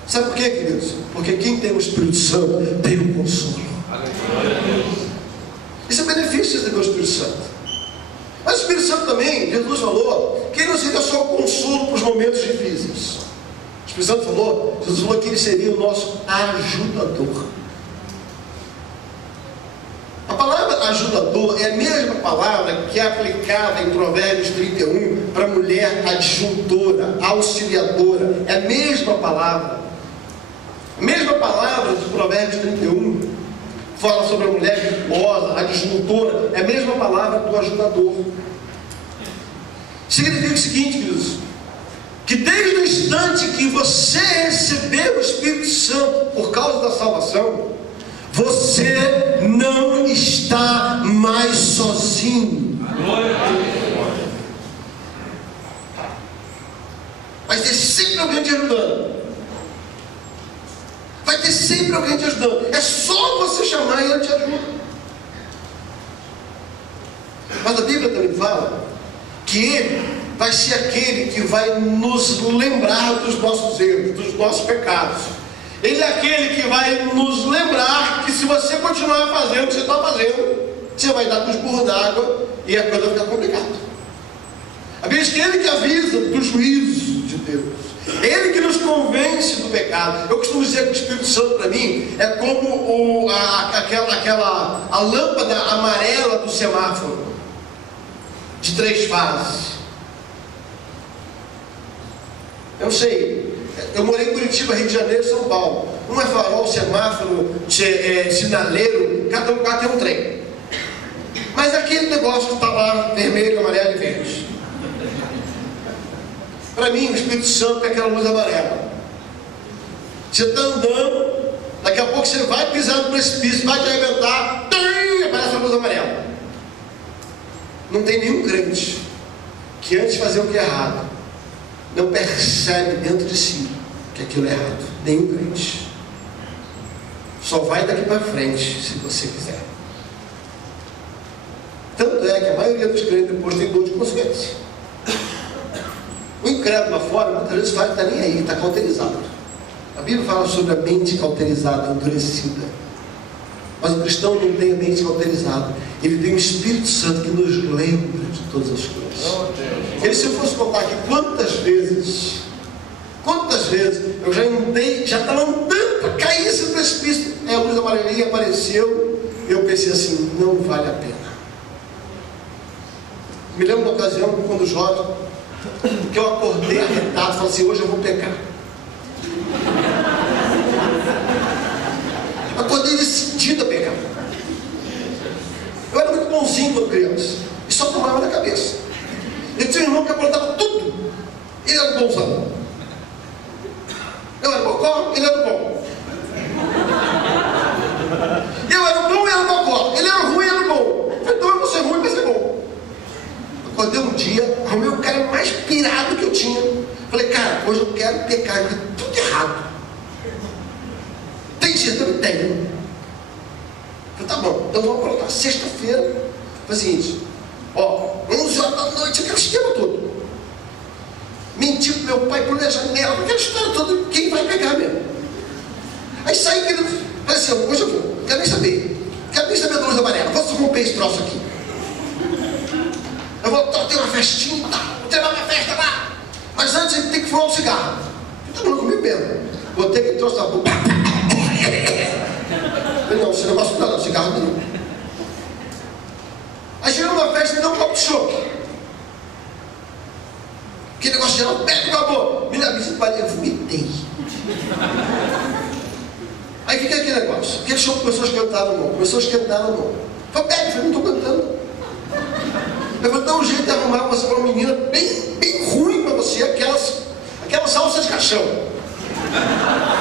Sabe por quê, queridos? Porque quem tem o Espírito Santo tem o consolo. Isso é benefício do Espírito Santo. Mas o Espírito Santo também, Jesus falou que ele não seria só o consolo para os momentos difíceis. O Espírito Santo falou, Jesus falou que ele seria o nosso ajudador. A palavra ajudador é a mesma palavra que é aplicada em Provérbios 31 para mulher adjuntora, auxiliadora. É a mesma palavra. A mesma palavra de Provérbios 31 fala sobre a mulher virtuosa, adjuntora. É a mesma palavra do ajudador. Significa o seguinte, queridos, que desde o instante que você recebeu o Espírito Santo por causa da salvação, você não está mais sozinho. Vai ter sempre alguém te ajudando. Vai ter sempre alguém te ajudando. É só você chamar e ele te ajuda. Mas a Bíblia também fala que ele vai ser aquele que vai nos lembrar dos nossos erros, dos nossos pecados. Ele é aquele que vai nos lembrar que se você continuar fazendo o que você está fazendo, você vai dar com os burros d'água e a coisa vai ficar complicada. A Bíblia diz que ele que avisa do juízo de Deus. Ele que nos convence do pecado. Eu costumo dizer que o Espírito Santo para mim é como a lâmpada amarela do semáforo de 3 fases. Eu não sei, eu morei em Curitiba, Rio de Janeiro e São Paulo. Um é farol, semáforo, sinaleiro, cada um tem um trem. Mas aquele negócio que está lá, vermelho, amarelo e verde. Para mim, o Espírito Santo é aquela luz amarela. Você está andando, daqui a pouco você vai pisar no precipício, vai te arrebentar, aparece a luz amarela. Não tem nenhum crente que antes de fazer o que é errado, não percebe dentro de si que aquilo é errado. Nenhum crente. Só vai daqui para frente, se você quiser. Tanto é que a maioria dos crentes depois tem dor de consciência. O incrédulo lá fora, muitas vezes fala que está nem aí, está cauterizado. A Bíblia fala sobre a mente cauterizada, endurecida. Mas o cristão não tem a mente cauterizada. Ele tem o Espírito Santo que nos lembra de todas as coisas. Ele, se eu fosse contar aqui quantas vezes eu já andei, já estava andando para cair esse precipício. Aí a luz amarelinha apareceu, eu pensei assim, não vale a pena. Me lembro de uma ocasião, quando jovem, que eu acordei arretado, falei assim, hoje eu vou pecar. Acordei decidido a pecar. Eu era muito bonzinho quando criança, e só tomava na cabeça. Eu tinha um irmão que aprontava tudo. Ele era bonzão. Eu era bocó, ele era bom. Eu era bom, ele era bocó. Ele era ruim, ele era bom. Eu falei, então eu vou ser ruim, mas ser bom. Acordei um dia, arrumei o cara mais pirado que eu tinha. Falei, cara, hoje eu quero pecar, eu quero tudo errado. Tem certeza? Eu tenho. Falei, tá bom, então vamos aprontar. Sexta-feira, foi o seguinte, 11 horas da noite, eu quero o esquema todo. Menti pro meu pai por janela, aquela história toda, quem vai pegar mesmo? Aí saí querendo, falei assim, hoje eu vou, não quero nem saber da luz amarela, posso romper esse troço aqui? Eu vou ter uma festinha e tal, vou ter uma festa lá, mas antes ele tem que fumar um cigarro. Tá falando comigo mesmo. Botei aquele troço na boca. Falei, não, esse negócio não, cigarro nenhum. Aí chegou numa festa e deu um copo de chope. Aquele negócio geral, pega com a boca. Me parei, eu vomitei. Aí fica aquele negócio. Aquele chope começou a esquentar no mão. Começou a esquentar no mão. Falei, pega, eu falei, não estou cantando. Eu vou dar um jeito de arrumar você para uma menina bem ruim para você, aquelas alças de caixão.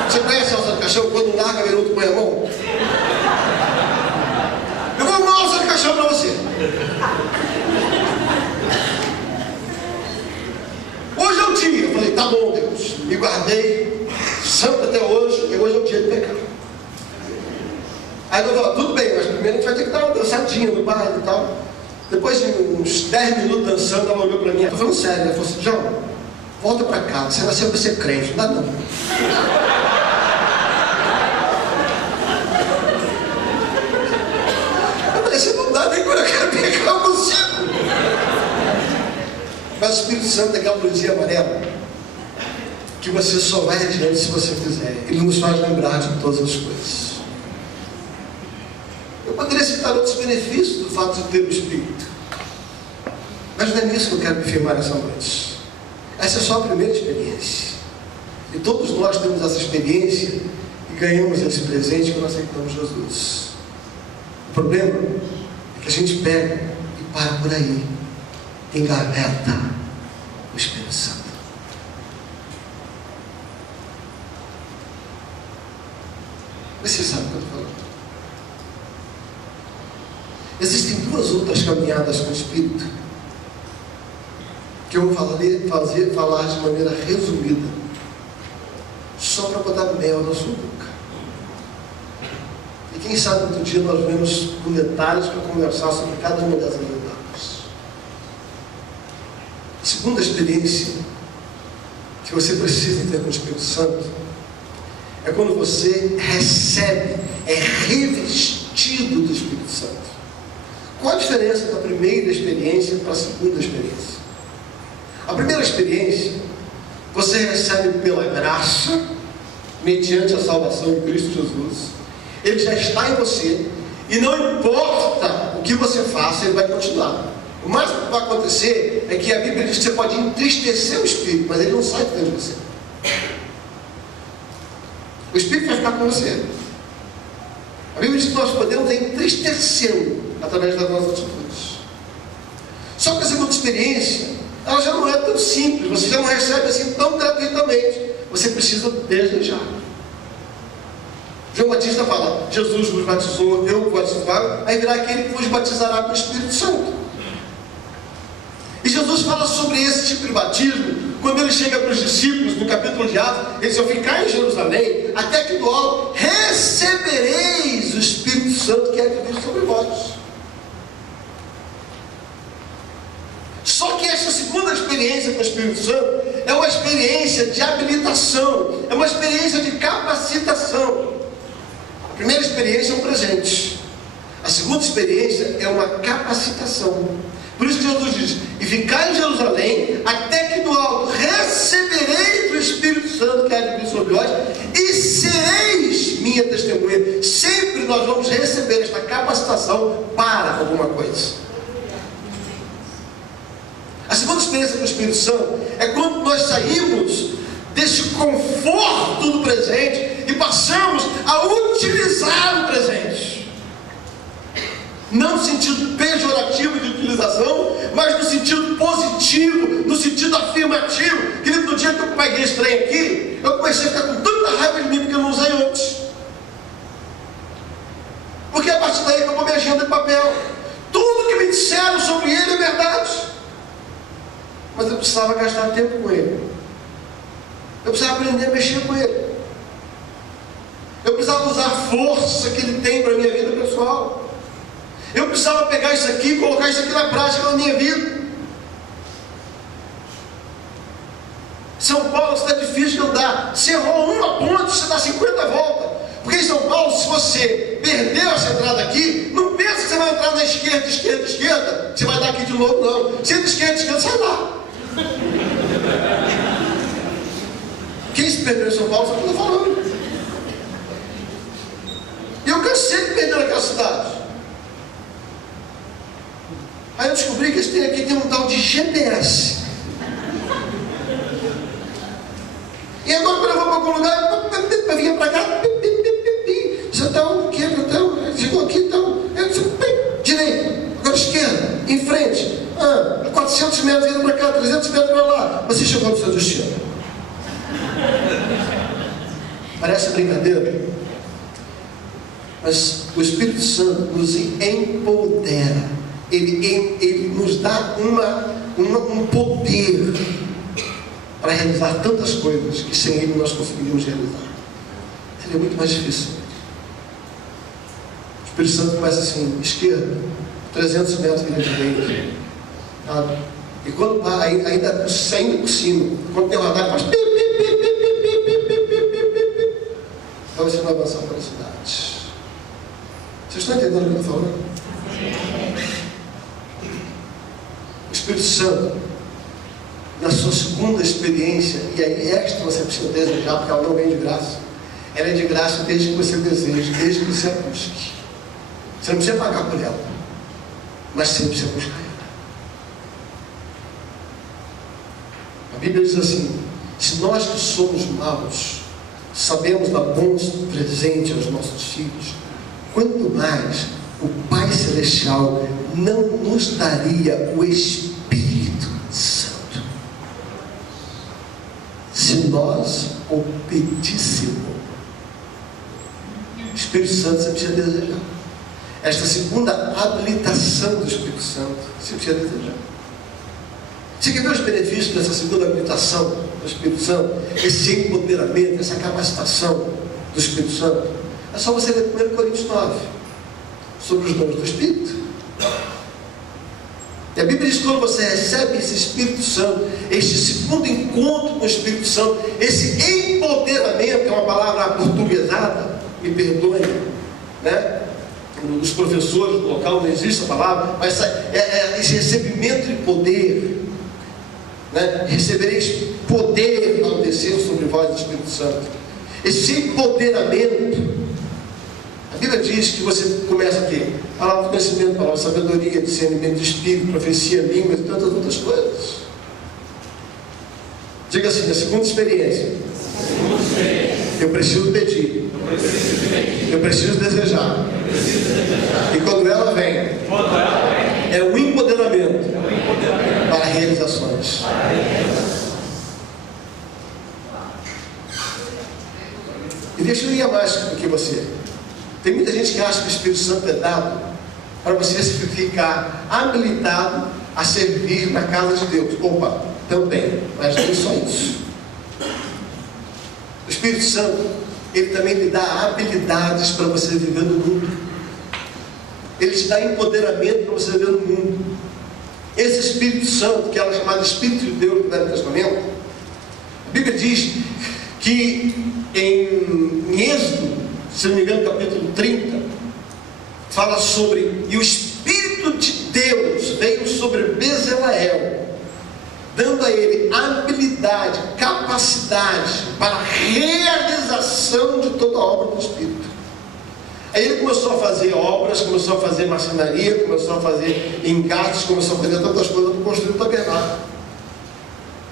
Você conhece a alça de caixão? Quando larga, vem outro põe a mão? Eu vou arrumar uma alça de caixão para você. Hoje é o dia. Eu falei, tá bom, Deus. Me guardei, santo até hoje, e hoje é o dia de pecar. Aí eu falei, tudo bem, mas primeiro a gente vai ter que dar uma dançadinha no bairro e tal. Depois de uns 10 minutos dançando, ela olhou para mim, estou falando sério, ela falou assim, João, volta para casa, você nasceu para ser crente, não dá não. Eu falei, você não dá nem quando eu quero pegar, eu consigo. Mas o Espírito Santo é aquela luzinha amarela, que você só vai adiante se você fizer. Ele nos faz lembrar de todas as coisas. Eu poderia citar outros benefícios do fato de ter o Espírito, mas não é nisso que eu quero me firmar essa noite. Essa é só a primeira experiência, e todos nós temos essa experiência e ganhamos esse presente quando aceitamos Jesus. O problema é que a gente pega e para por aí, engaveta o Espírito Santo. Você sabe o que eu estou falando? Existem duas outras caminhadas com o Espírito que eu vou falar de maneira resumida, só para botar mel na sua boca. E quem sabe outro dia nós vemos com detalhes para conversar sobre cada uma dessas etapas. A segunda experiência que você precisa ter com o Espírito Santo é quando você recebe, é revestido do Espírito Santo. Qual a diferença da primeira experiência para a segunda experiência? A primeira experiência, você recebe pela graça, mediante a salvação em Cristo Jesus. Ele já está em você, e não importa o que você faça, ele vai continuar. O máximo que vai acontecer é que a Bíblia diz que você pode entristecer o Espírito, mas ele não sai de dentro de você. O Espírito vai ficar com você. A Bíblia diz que nós podemos entristecê-lo através das nossas atitudes. Só que a segunda experiência, ela já não é tão simples, você já não recebe assim tão gratuitamente. Você precisa desejar. João Batista fala, Jesus vos batizou, eu vos batizar, aí virá aquele que vos batizará com o Espírito Santo. E Jesus fala sobre esse tipo de batismo quando ele chega para os discípulos no capítulo de Atos. Ele diz: ficai em Jerusalém até que do alto recebereis o Espírito Santo que é de vir sobre vós. Só que essa segunda experiência com o Espírito Santo é uma experiência de habilitação, é uma experiência de capacitação. A primeira experiência é um presente, a segunda experiência é uma capacitação. Por isso que Jesus diz: e ficai em Jerusalém até que do alto recebereis o Espírito Santo que há de vir sobre vós e sereis minha testemunha. Sempre nós vamos receber esta capacitação para alguma coisa. A segunda experiência com o Espírito Santo é quando nós saímos desse conforto do presente e passamos a utilizar o presente. Não no sentido pejorativo de utilização, mas no sentido positivo, no sentido afirmativo. Querido, no dia que eu peguei esse trem aqui, eu comecei a ficar com tanta raiva de mim que eu não usei antes. Porque a partir daí acabou minha agenda de papel. Tudo que me disseram sobre ele é verdade. Mas eu precisava gastar tempo com ele. Eu precisava aprender a mexer com ele. Eu precisava usar a força que ele tem para a minha vida pessoal. Eu precisava pegar isso aqui e colocar isso aqui na prática na minha vida. São Paulo está difícil de andar. Você errou uma ponte, você dá 50 voltas. Porque em São Paulo, se você perdeu essa entrada aqui, não pensa que você vai entrar na esquerda, esquerda, esquerda, você vai dar aqui de novo, não. Se é de esquerda, esquerda, sai lá. Quem se perdeu em São Paulo sabe o que eu estou falando. E eu cansei de perder naquela cidade. Aí eu descobri que tem um tal de GPS. E agora quando eu vou para algum lugar, eu vinha para cá, você está aqui, chegou aqui, então, direito, agora esquerda, em frente, 400 metros indo para cá, 300 metros para lá, você chegou no seu destino. Parece brincadeira, mas o Espírito Santo nos empodera, ele nos dá um poder para realizar tantas coisas que sem ele nós conseguiríamos realizar. Seria muito mais difícil. O Espírito Santo começa assim, esquerda, 300 metros vira direita, sabe? E quando ainda saindo por cima, quando tem radar, faz para você não avançar a velocidade. Vocês estão entendendo o que eu estou falando? O Espírito Santo, na sua segunda experiência, e aí esta você precisa desejar, porque ela não vem de graça. Ela é de graça desde que você deseje, desde que você a busque. Você não precisa pagar por ela, mas você precisa buscar ela. A Bíblia diz assim: se nós que somos maus sabemos dar bons presentes aos nossos filhos, quanto mais o Pai Celestial não nos daria o Espírito Santo, se nós o pedíssemos. O Espírito Santo você precisa desejar. Esta segunda habilitação do Espírito Santo você precisa desejar. Você quer ver os benefícios dessa segunda habilitação do Espírito Santo? Esse empoderamento, essa capacitação do Espírito Santo? É só você ler 1 Coríntios 9 sobre os dons do Espírito. E a Bíblia diz que quando você recebe esse Espírito Santo, este segundo encontro com o Espírito Santo, esse empoderamento, é uma palavra portuguesada, me perdoem, né? Os professores do local não existe a palavra, mas esse recebimento de poder, né? Recebereis poder ao descer sobre vós do Espírito Santo. Esse empoderamento, a Bíblia diz que você começa aqui, palavra de conhecimento, palavra de sabedoria, discernimento de espírito, profecia, línguas e tantas outras coisas. Diga assim: a segunda experiência, eu preciso pedir, eu preciso desejar, e quando ela vem, é o empoderamento para realizações. E deixa eu ir a mais do que você. Tem muita gente que acha que o Espírito Santo é dado para você ficar habilitado a servir na casa de Deus. Opa, também, mas não só isso. O Espírito Santo, ele também lhe dá habilidades para você viver no mundo. Ele te dá empoderamento para você viver no mundo. Esse Espírito Santo, que é chamado Espírito de Deus no Velho Testamento, a Bíblia diz que em Êxodo, se não me engano, capítulo 30, fala sobre, e o Espírito de Deus veio sobre Bezaleel, dando a ele habilidade, capacidade para a realização de toda a obra do Espírito. Aí ele começou a fazer obras, começou a fazer marcenaria, começou a fazer engates, começou a fazer tantas coisas para construir o tabernáculo.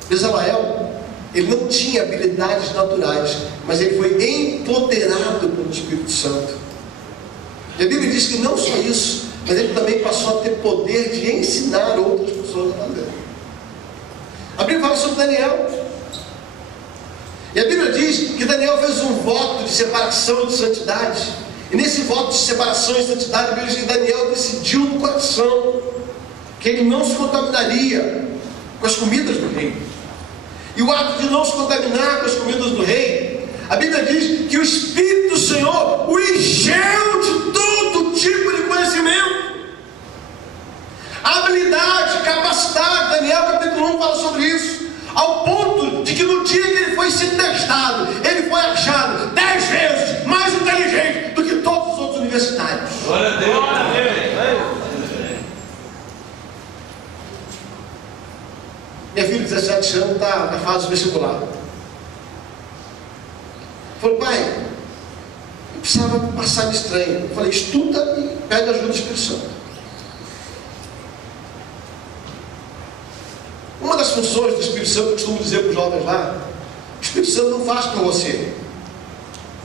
Bezaleel, ele não tinha habilidades naturais, mas ele foi empoderado pelo Espírito Santo. E a Bíblia diz que não só isso, mas ele também passou a ter poder de ensinar outras pessoas a fazer. A Bíblia fala sobre Daniel. E a Bíblia diz que Daniel fez um voto de separação e de santidade. E nesse voto de separação e santidade, a Bíblia diz que Daniel decidiu no coração que ele não se contaminaria com as comidas do rei. E o ato de não se contaminar com as comidas do rei, a Bíblia diz que o Espírito do Senhor o encheu de todo tipo de conhecimento, habilidade, capacidade. Daniel capítulo 1 fala sobre isso, ao ponto de que no dia que ele foi ser testado, ele foi achado 10 vezes mais inteligente do que todos os outros universitários. Glória a Deus. Glória a Deus. Minha filha de 17 anos está na fase vestibular. Falou, pai, eu precisava passar de estranho. Eu falei, estuda e pede ajuda do Espírito Santo. Uma das funções do Espírito Santo, eu costumo dizer para os jovens lá, o Espírito Santo não faz para você,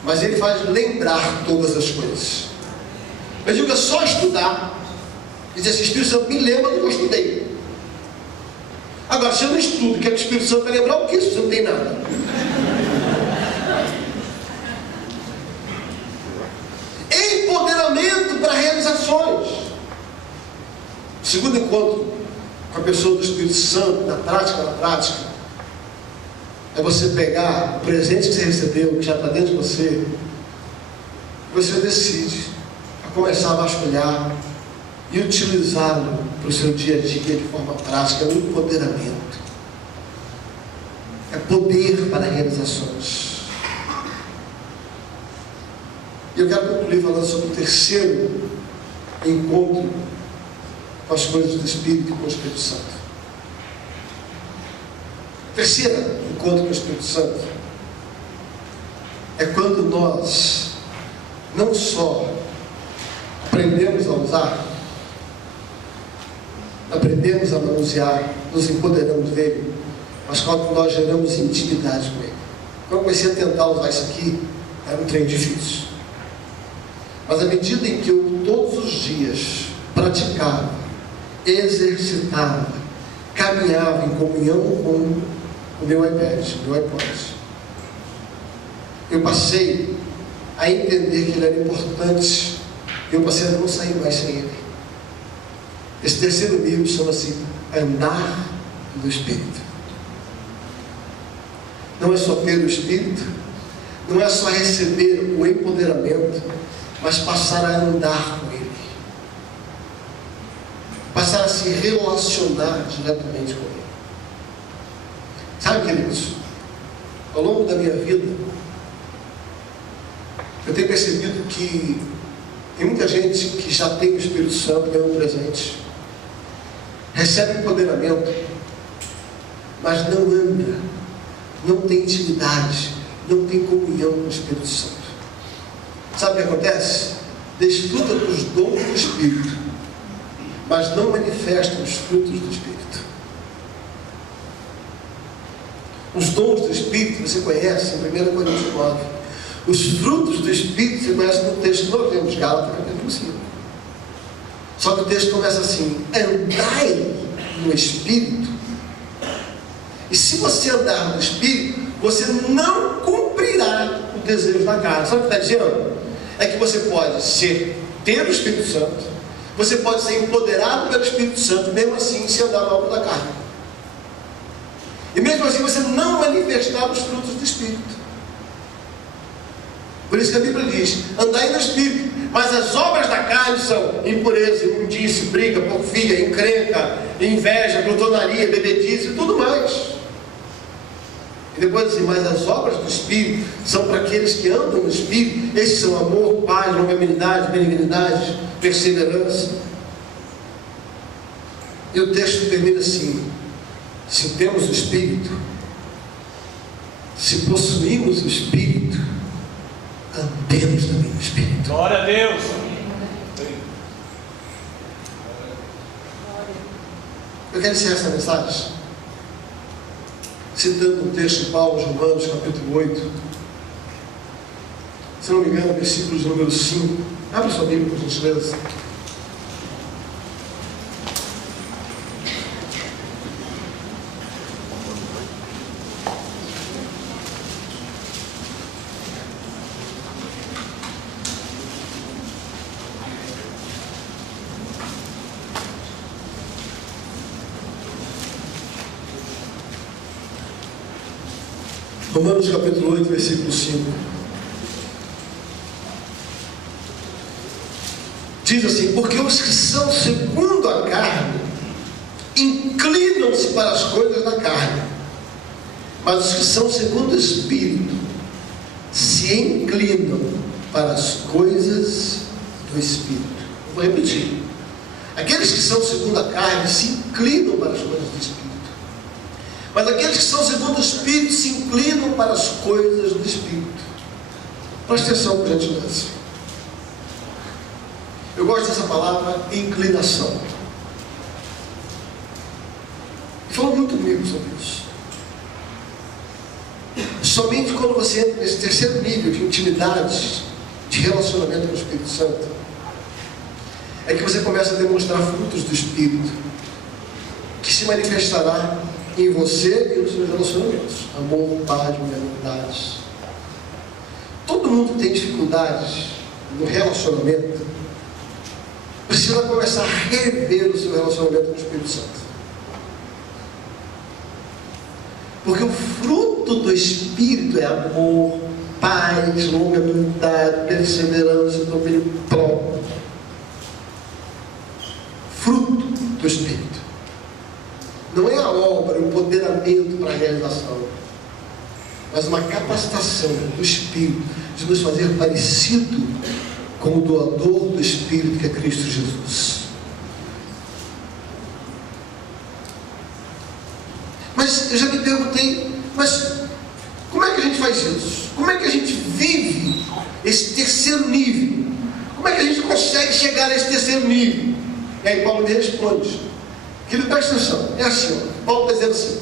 mas ele faz lembrar todas as coisas. Eu digo, é só estudar e dizer assim, Espírito Santo me lembra do que eu estudei. Agora, se eu não estudo, que é que o Espírito Santo vai lembrar o que? Se você não tem nada. Empoderamento para realizações. O segundo encontro com a pessoa do Espírito Santo, na prática, é você pegar o presente que você recebeu, que já está dentro de você, você decide a começar a vasculhar e utilizá-lo para o seu dia a dia de forma prática. É um empoderamento, é poder para realizações. E eu quero concluir falando sobre o terceiro encontro com as coisas do Espírito e com o Espírito Santo. O terceiro encontro com o Espírito Santo é quando nós não só aprendemos a usar, aprendemos a manusear, nos empoderamos dele, mas quando nós geramos intimidade com ele. Quando eu comecei a tentar usar isso aqui, era um trem difícil. Mas à medida em que eu todos os dias praticava, exercitava, caminhava em comunhão com o meu iPad, o meu iPod, eu passei a entender que ele era importante, e eu passei a não sair mais sem ele. Esse terceiro nível chama-se andar do Espírito. Não é só ter o Espírito, não é só receber o empoderamento, mas passar a andar com ele, passar a se relacionar diretamente com ele. Sabe, queridos, ao longo da minha vida, eu tenho percebido que tem muita gente que já tem o Espírito Santo, ganhou um presente, recebe empoderamento, mas não anda, não tem intimidade, não tem comunhão com o Espírito Santo. Sabe o que acontece? Desfruta dos dons do Espírito, mas não manifesta os frutos do Espírito. Os dons do Espírito você conhece em 1 Coríntios 9. Os frutos do Espírito você conhece no texto que nós vemos, Gálatas capítulo 5. Só que o texto começa assim: andai no Espírito. E se você andar no Espírito, você não cumprirá o desejo da carne. Sabe o que está dizendo? É que você pode ter o Espírito Santo, você pode ser empoderado pelo Espírito Santo, mesmo assim se andar na obra da carne. E mesmo assim você não manifestar os frutos do Espírito. Por isso que a Bíblia diz: andai no Espírito, mas as obras da carne são impureza, imundície, briga, porfia, encrenca, inveja, glutonaria, bebedice e tudo mais. E depois assim: mas as obras do Espírito são para aqueles que andam no Espírito. Esses são amor, paz, longanimidade, benignidade, perseverança. E o texto termina assim: se temos o Espírito, se possuímos o Espírito, andemos também no Espírito. Glória a Deus. Eu quero encerrar essa mensagem citando um texto de Paulo, Romanos, capítulo 8. Se não me engano, versículos número 5. Abre sua Bíblia, por gentileza. Romanos capítulo 8, versículo 5. Diz assim: porque os que são segundo a carne inclinam-se para as coisas da carne, mas os que são segundo o Espírito se inclinam para as coisas do Espírito. Vou repetir: aqueles que são segundo a carne se inclinam para as coisas do Espírito, mas aqueles que são segundo o Espírito se inclinam para as coisas do Espírito. Preste atenção, por gentileza. Eu gosto dessa palavra inclinação. Falou muito comigo sobre isso. Somente quando você entra nesse terceiro nível de intimidade, de relacionamento com o Espírito Santo, é que você começa a demonstrar frutos do Espírito, que se manifestará em você e nos seus relacionamentos: amor, paz, longanimidade. Todo mundo tem dificuldades no relacionamento, precisa começar a rever o seu relacionamento com o Espírito Santo, porque o fruto do Espírito é amor, paz, longanimidade, perseverança, domínio próprio. Fruto do Espírito. Não é a obra, o empoderamento para a realização, mas uma capacitação do Espírito de nos fazer parecido com o doador do Espírito, que é Cristo Jesus. Mas eu já me perguntei: mas como é que a gente faz isso? Como é que a gente vive esse terceiro nível? Como é que a gente consegue chegar a esse terceiro nível? E aí Paulo me responde: querido, presta atenção, é assim, ó. Paulo está dizendo assim: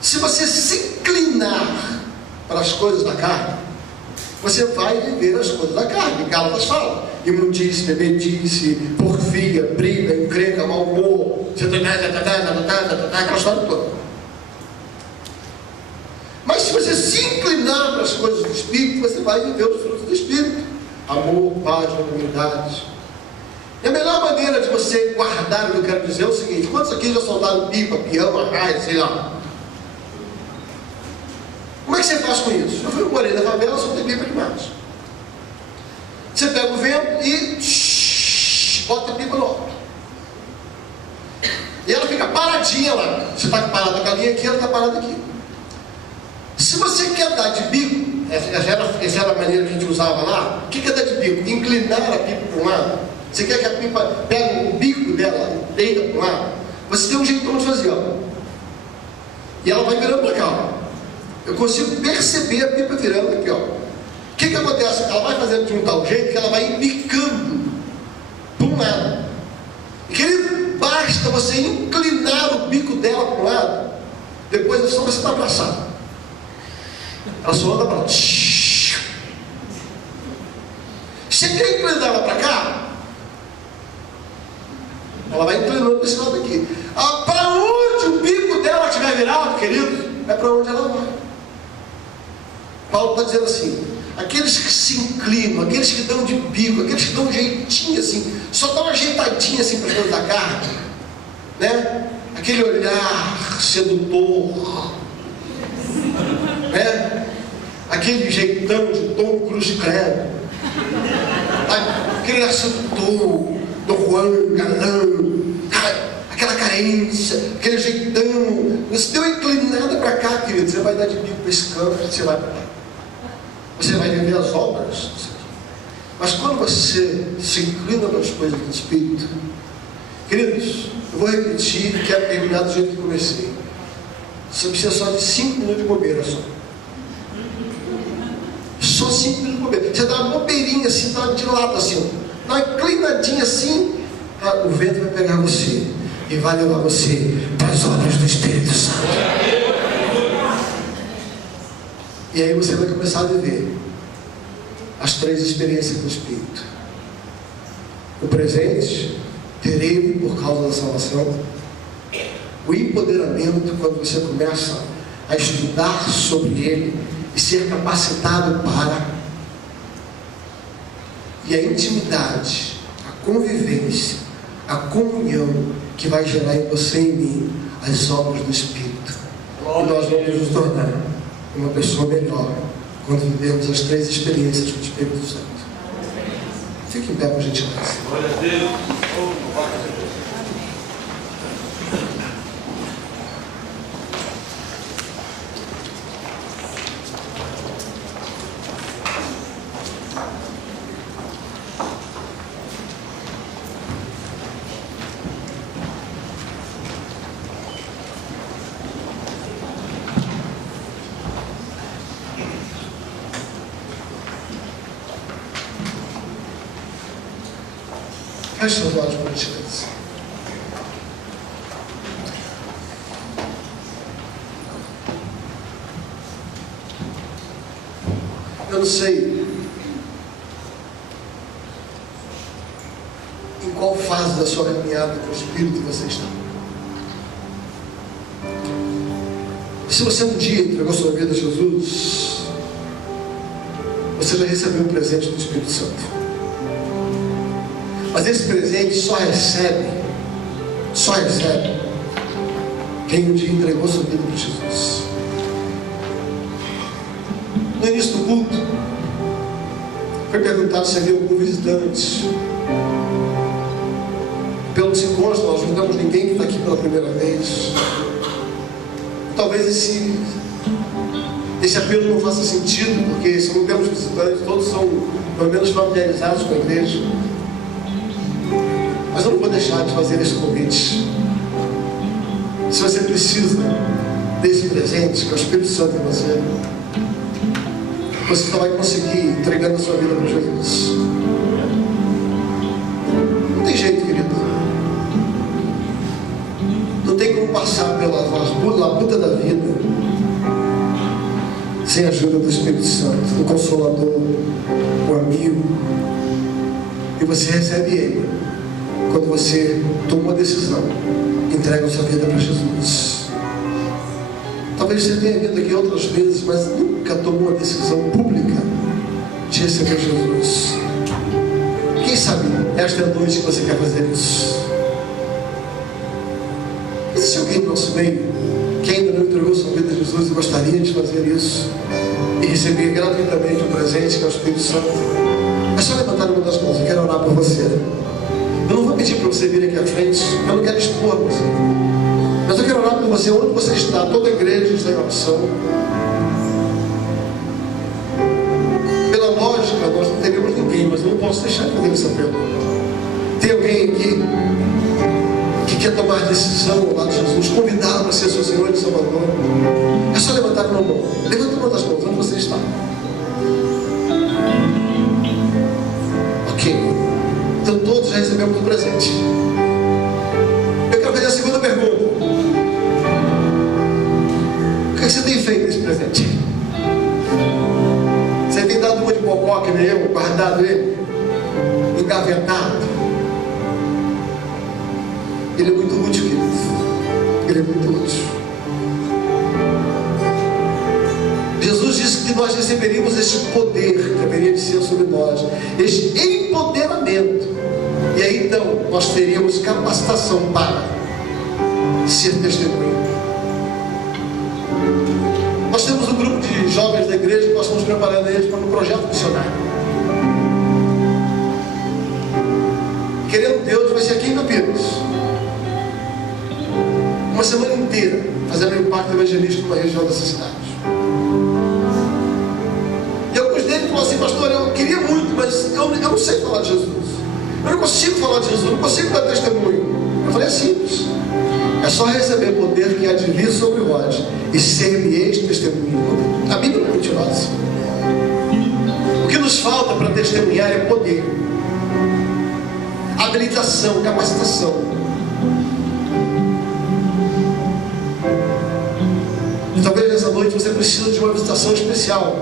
se você se inclinar para as coisas da carne, você vai viver as coisas da carne. Gálatas fala: imundície, bebedice, porfia, briga, encrenca, mau humor, aquela história toda. Mas se você se inclinar para as coisas do Espírito, você vai viver os frutos do Espírito: amor, paz, longanimidade. E a melhor maneira de você guardar o que eu quero dizer é o seguinte: quantos aqui já soltaram pipa, peão, arraia, sei lá? Como é que você faz com isso? Eu morei na favela, soltei pipa demais. Você pega o vento e bota a pipa no alto, e ela fica paradinha lá. Você está parada com a linha aqui, ela está parada aqui. Se você quer dar de bico, essa era a maneira que a gente usava lá. O que é dar de bico? Inclinar a pipa para um lado. Você quer que a pipa pegue o bico dela, deita para um lado? Você tem um jeitão de fazer, ó. E ela vai virando para cá, ó. Eu consigo perceber a pipa virando aqui, ó. O que acontece? Ela vai fazendo de um tal jeito que ela vai picando para um lado. E, querido, basta você inclinar o bico dela para um lado, depois é só você estar abraçado. Ela só anda para lá. Você quer inclinar ela para cá? Ela vai inclinando para esse lado aqui. Para onde o bico dela estiver virado, querido, é para onde ela vai. Paulo está dizendo assim: aqueles que se inclinam, aqueles que dão de bico, aqueles que dão um jeitinho assim, só dá uma ajeitadinha assim para dentro da carne, né? Aquele olhar sedutor, né? Aquele jeitão de Tom Cruz Credo, aquele olhar sedutor, do Juan Galão, aquela carência, aquele jeitão. Você deu uma inclinada para cá, querido, você vai dar de bico para esse campo, você vai para lá. Você vai viver as obras. Mas quando você se inclina para as coisas do Espírito, queridos, eu vou repetir e quero terminar do jeito que comecei. Você precisa só de 5 minutos de bobeira só. Só 5 minutos de bobeira. Você dá uma bobeirinha assim, dá de lado assim, dá uma inclinadinha assim, o vento vai pegar você e vai levar você para as obras do Espírito Santo. E aí você vai começar a viver as 3 experiências do Espírito. O presente, terei por causa da salvação. O empoderamento, quando você começa a estudar sobre ele e ser capacitado para. E a intimidade, a convivência, a comunhão que vai gerar em você e em mim as obras do Espírito. E nós vamos nos tornar uma pessoa melhor quando vivemos as 3 experiências do Espírito Santo. Fique em pé, por gentileza. Glória a Deus. Feche seus olhos, por gentileza. Eu não sei em qual fase da sua caminhada com o Espírito você está. Se você um dia entregou sua vida a Jesus, você já recebeu o presente do Espírito Santo. Mas esse presente só recebe quem um dia entregou sua vida para Jesus. No início do culto, foi perguntado se havia algum visitante. Pelo que consta, nós não temos ninguém que está aqui pela primeira vez. Talvez esse apelo não faça sentido, porque se não temos visitantes, todos são pelo menos familiarizados com a igreja. Mas eu não vou deixar de fazer esse convite. Se você precisa desse presente, que é o Espírito Santo em você, você só vai conseguir entregando a sua vida para Jesus. Não tem jeito, querido. Não tem como passar pela labuta da vida sem a ajuda do Espírito Santo, do Consolador, o amigo. E você recebe ele quando você toma uma decisão, entrega a sua vida para Jesus. Talvez você tenha vindo aqui outras vezes, mas nunca tomou uma decisão pública de receber Jesus. Quem sabe esta é a noite que você quer fazer isso? Existe alguém no nosso meio que ainda não entregou sua vida a Jesus e gostaria de fazer isso e receber gratuitamente o presente que é o Espírito Santo? É só levantar uma das mãos, eu quero orar por você. Eu não vou pedir para você vir aqui à frente, eu não quero expor você. Mas eu quero orar por você onde você está. Toda a igreja está em oração. Pela lógica, nós não teríamos ninguém, mas eu não posso deixar de fazer essa pergunta. Tem alguém aqui que quer tomar decisão ao lado de Jesus, convidá-lo para ser seu Senhor e Salvador? É só levantar uma mão. Levanta uma das mãos, onde você está. Ok. Então todos já recebemos um presente. Eu quero fazer a segunda pergunta. O que você tem feito nesse presente? Você tem dado uma de bocó que nem eu, guardado ele, engavetado? Ele é muito útil, querido. Ele é muito útil. Jesus disse que nós receberíamos este poder que haveria de ser sobre nós, este empoderamento. E aí então nós teríamos capacitação para ser testemunho. Nós temos um grupo de jovens da igreja que nós estamos preparando eles para um projeto missionário. Querendo Deus, vai ser aqui em Campinas. Uma semana inteira, fazendo um impacto evangelístico na região dessa cidade. E alguns deles falaram assim: pastor, eu queria muito, mas eu não sei falar de Jesus. Eu não consigo falar de Jesus, eu não consigo dar testemunho. Eu falei: é simples. É só receber poder que há de vir sobre vós e ser-me-eis testemunho. A Bíblia não continua assim. O que nos falta para testemunhar é poder, habilitação, capacitação. E talvez nessa noite você precisa de uma visitação especial,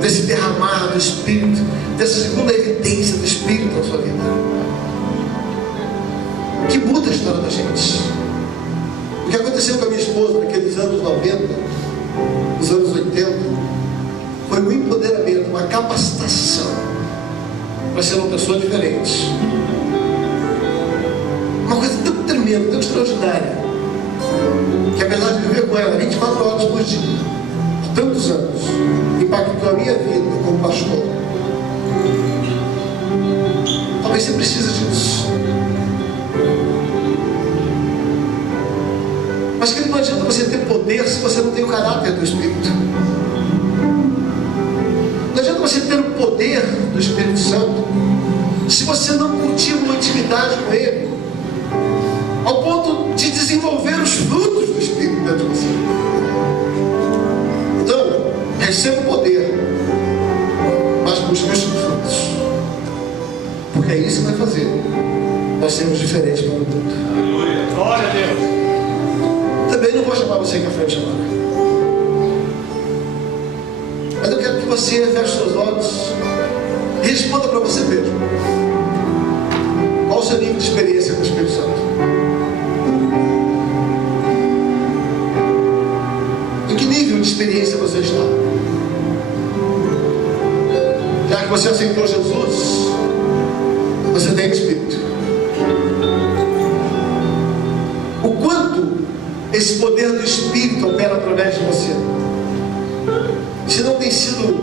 desse derramar do Espírito, dessa segunda evidência do Espírito na sua vida, que muda a história da gente. O que aconteceu com a minha esposa naqueles anos 90, nos anos 80, foi um empoderamento, uma capacitação para ser uma pessoa diferente. Uma coisa tão tremenda, tão extraordinária, que apesar de viver com ela 24 horas por dia, por tantos anos, impactou a minha vida como pastor. Talvez você precise disso. Mas que não adianta você ter poder se você não tem o caráter do Espírito. Não adianta você ter o poder do Espírito Santo se você não cultiva uma intimidade com Ele, ao ponto de desenvolver os frutos do Espírito dentro de você. Então, receba o poder, mas busque os frutos, porque é isso que vai fazer nós sermos diferentes para o mundo. Aleluia. Glória a Deus. Também não vou chamar você aqui à frente agora, mas eu quero que você feche seus olhos e responda para você mesmo: qual o seu nível de experiência com o Espírito Santo? Em que nível de experiência você está? Já que você aceitou Jesus, você tem Espírito. O quanto esse poder do Espírito opera através de você? Se não tem sido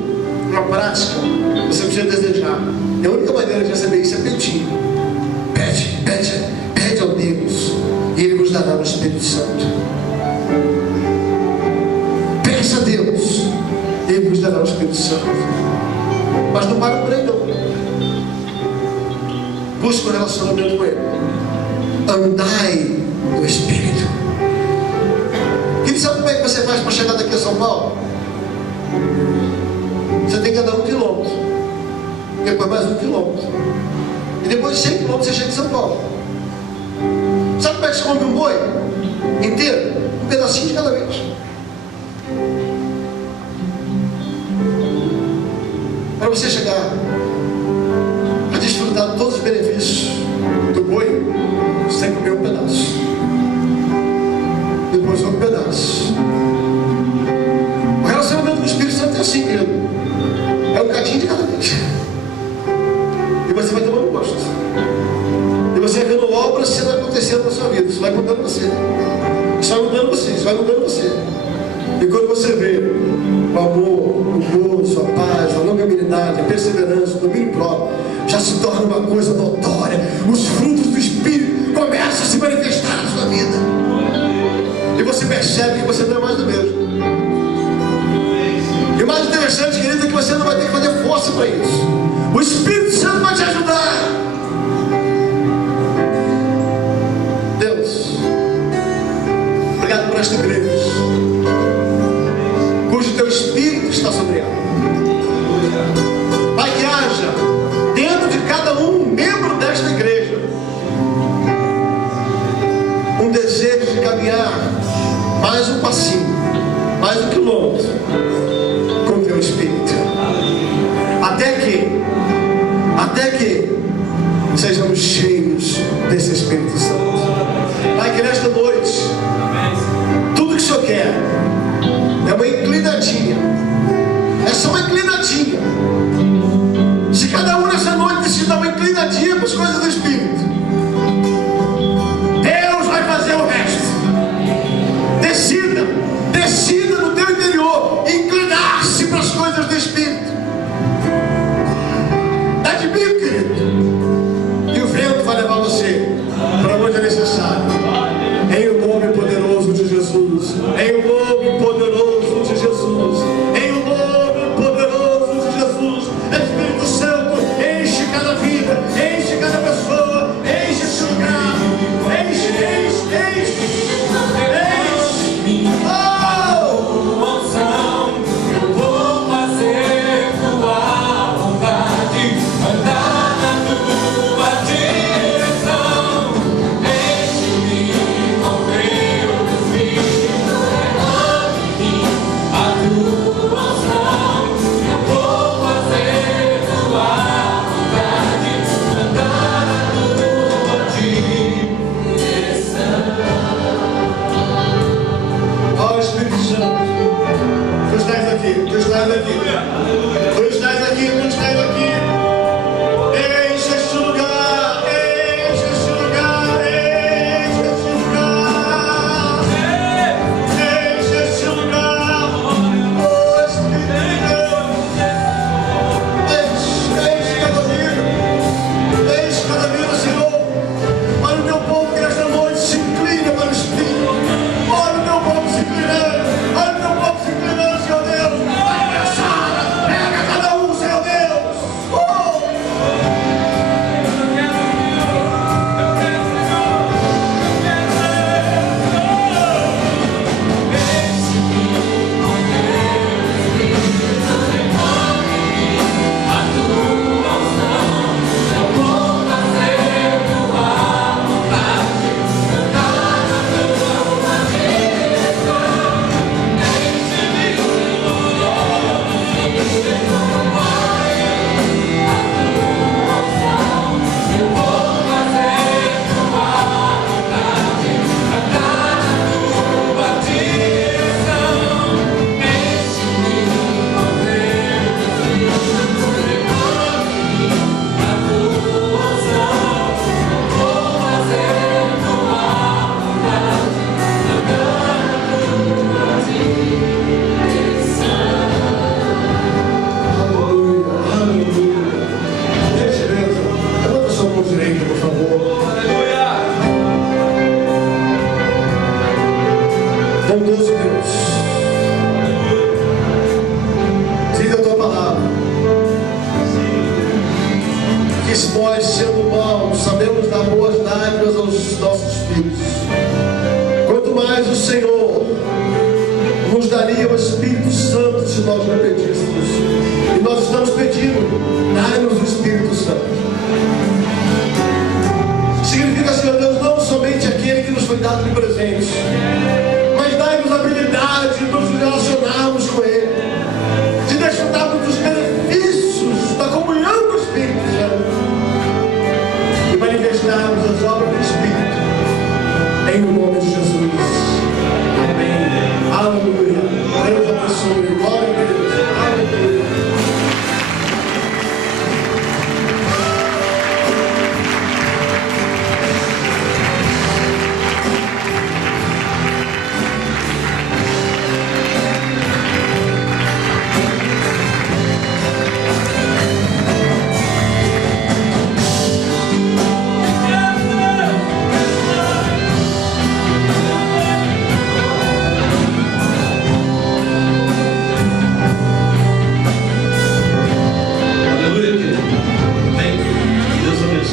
uma prática, você precisa desejar. E a única maneira de receber isso é pedir. Pede ao Deus, e Ele vos dará o Espírito Santo. Peça a Deus, e Ele vos dará o Espírito Santo. Mas não para por aí não. Busque um relacionamento com Ele. Andai no Espírito. E sabe como é que você faz para chegar daqui a São Paulo? Você tem que andar 1 quilômetro, depois mais 1 quilômetro, e depois de 100 quilômetros você chega em São Paulo. Sabe como é que você come um boi inteiro? Um pedacinho de cada vez. Para você chegar a desfrutar de todos os benefícios do boi, você tem que comer um pedaço, depois outro pedaço. O relacionamento com o Espírito Santo é assim, querido. É um cadinho de cada vez. E você vai tomando gosto. E você vai vendo obras sendo acontecendo na sua vida. Isso vai mudando você. Isso vai mudando você. Isso vai mudando você. E quando você vê o amor, o gozo, a paz, a longanimidade, a perseverança, o domínio próprio, já se torna uma coisa notória. Os frutos do Espírito começam a se manifestar na sua vida. E você percebe que você não é mais do mesmo. E o mais interessante, querido, é que você não vai ter que fazer força para isso. O Espírito Santo vai te ajudar. Deus, obrigado por esta igreja, cujo teu Espírito está sobre ela. Pai, que haja dentro de cada membro desta igreja um desejo de caminhar mais um passinho, mais um quilômetro com o teu Espírito, até que sejamos cheios desse Espírito Santo. Pai, que nesta noite tudo que o Senhor quer é uma inclinadinha, aqui, tu estás aqui. Tu estás aqui, tu estás aqui. Enche este lugar, enche este lugar, enche este lugar. Enche este lugar. Oh, Espírito de Deus. Enche cada vida. Enche cada vida, Senhor. Olha o teu povo que nesta noite se inclina para o Espírito. Olha o teu povo se inclinando. Olha o teu povo se inclinando, Senhor Deus. Pega cada um, Senhor Deus. Levanta sua mão direita, por favor. Bondoso Deus, diga a tua palavra, que nós, sendo maus, sabemos dar boas dádivas aos nossos filhos. Quanto mais o Senhor nos daria o Espírito Santo se nós não pedíssemos. E nós estamos pedindo, dai-nos o Espírito Santo. Significa, Senhor Deus, não somente aquele que nos foi dado de presente, mas dai-nos a habilidade de nos relacionarmos com Ele, de desfrutarmos dos benefícios da comunhão com o Espírito Santo e manifestarmos as obras do Espírito, em nome de Jesus. Amém. Aleluia. Deus abençoe. Glória a Deus. Aleluia.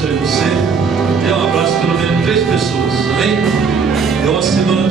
Você dê um abraço pelo menos 3 pessoas, amém? É uma semana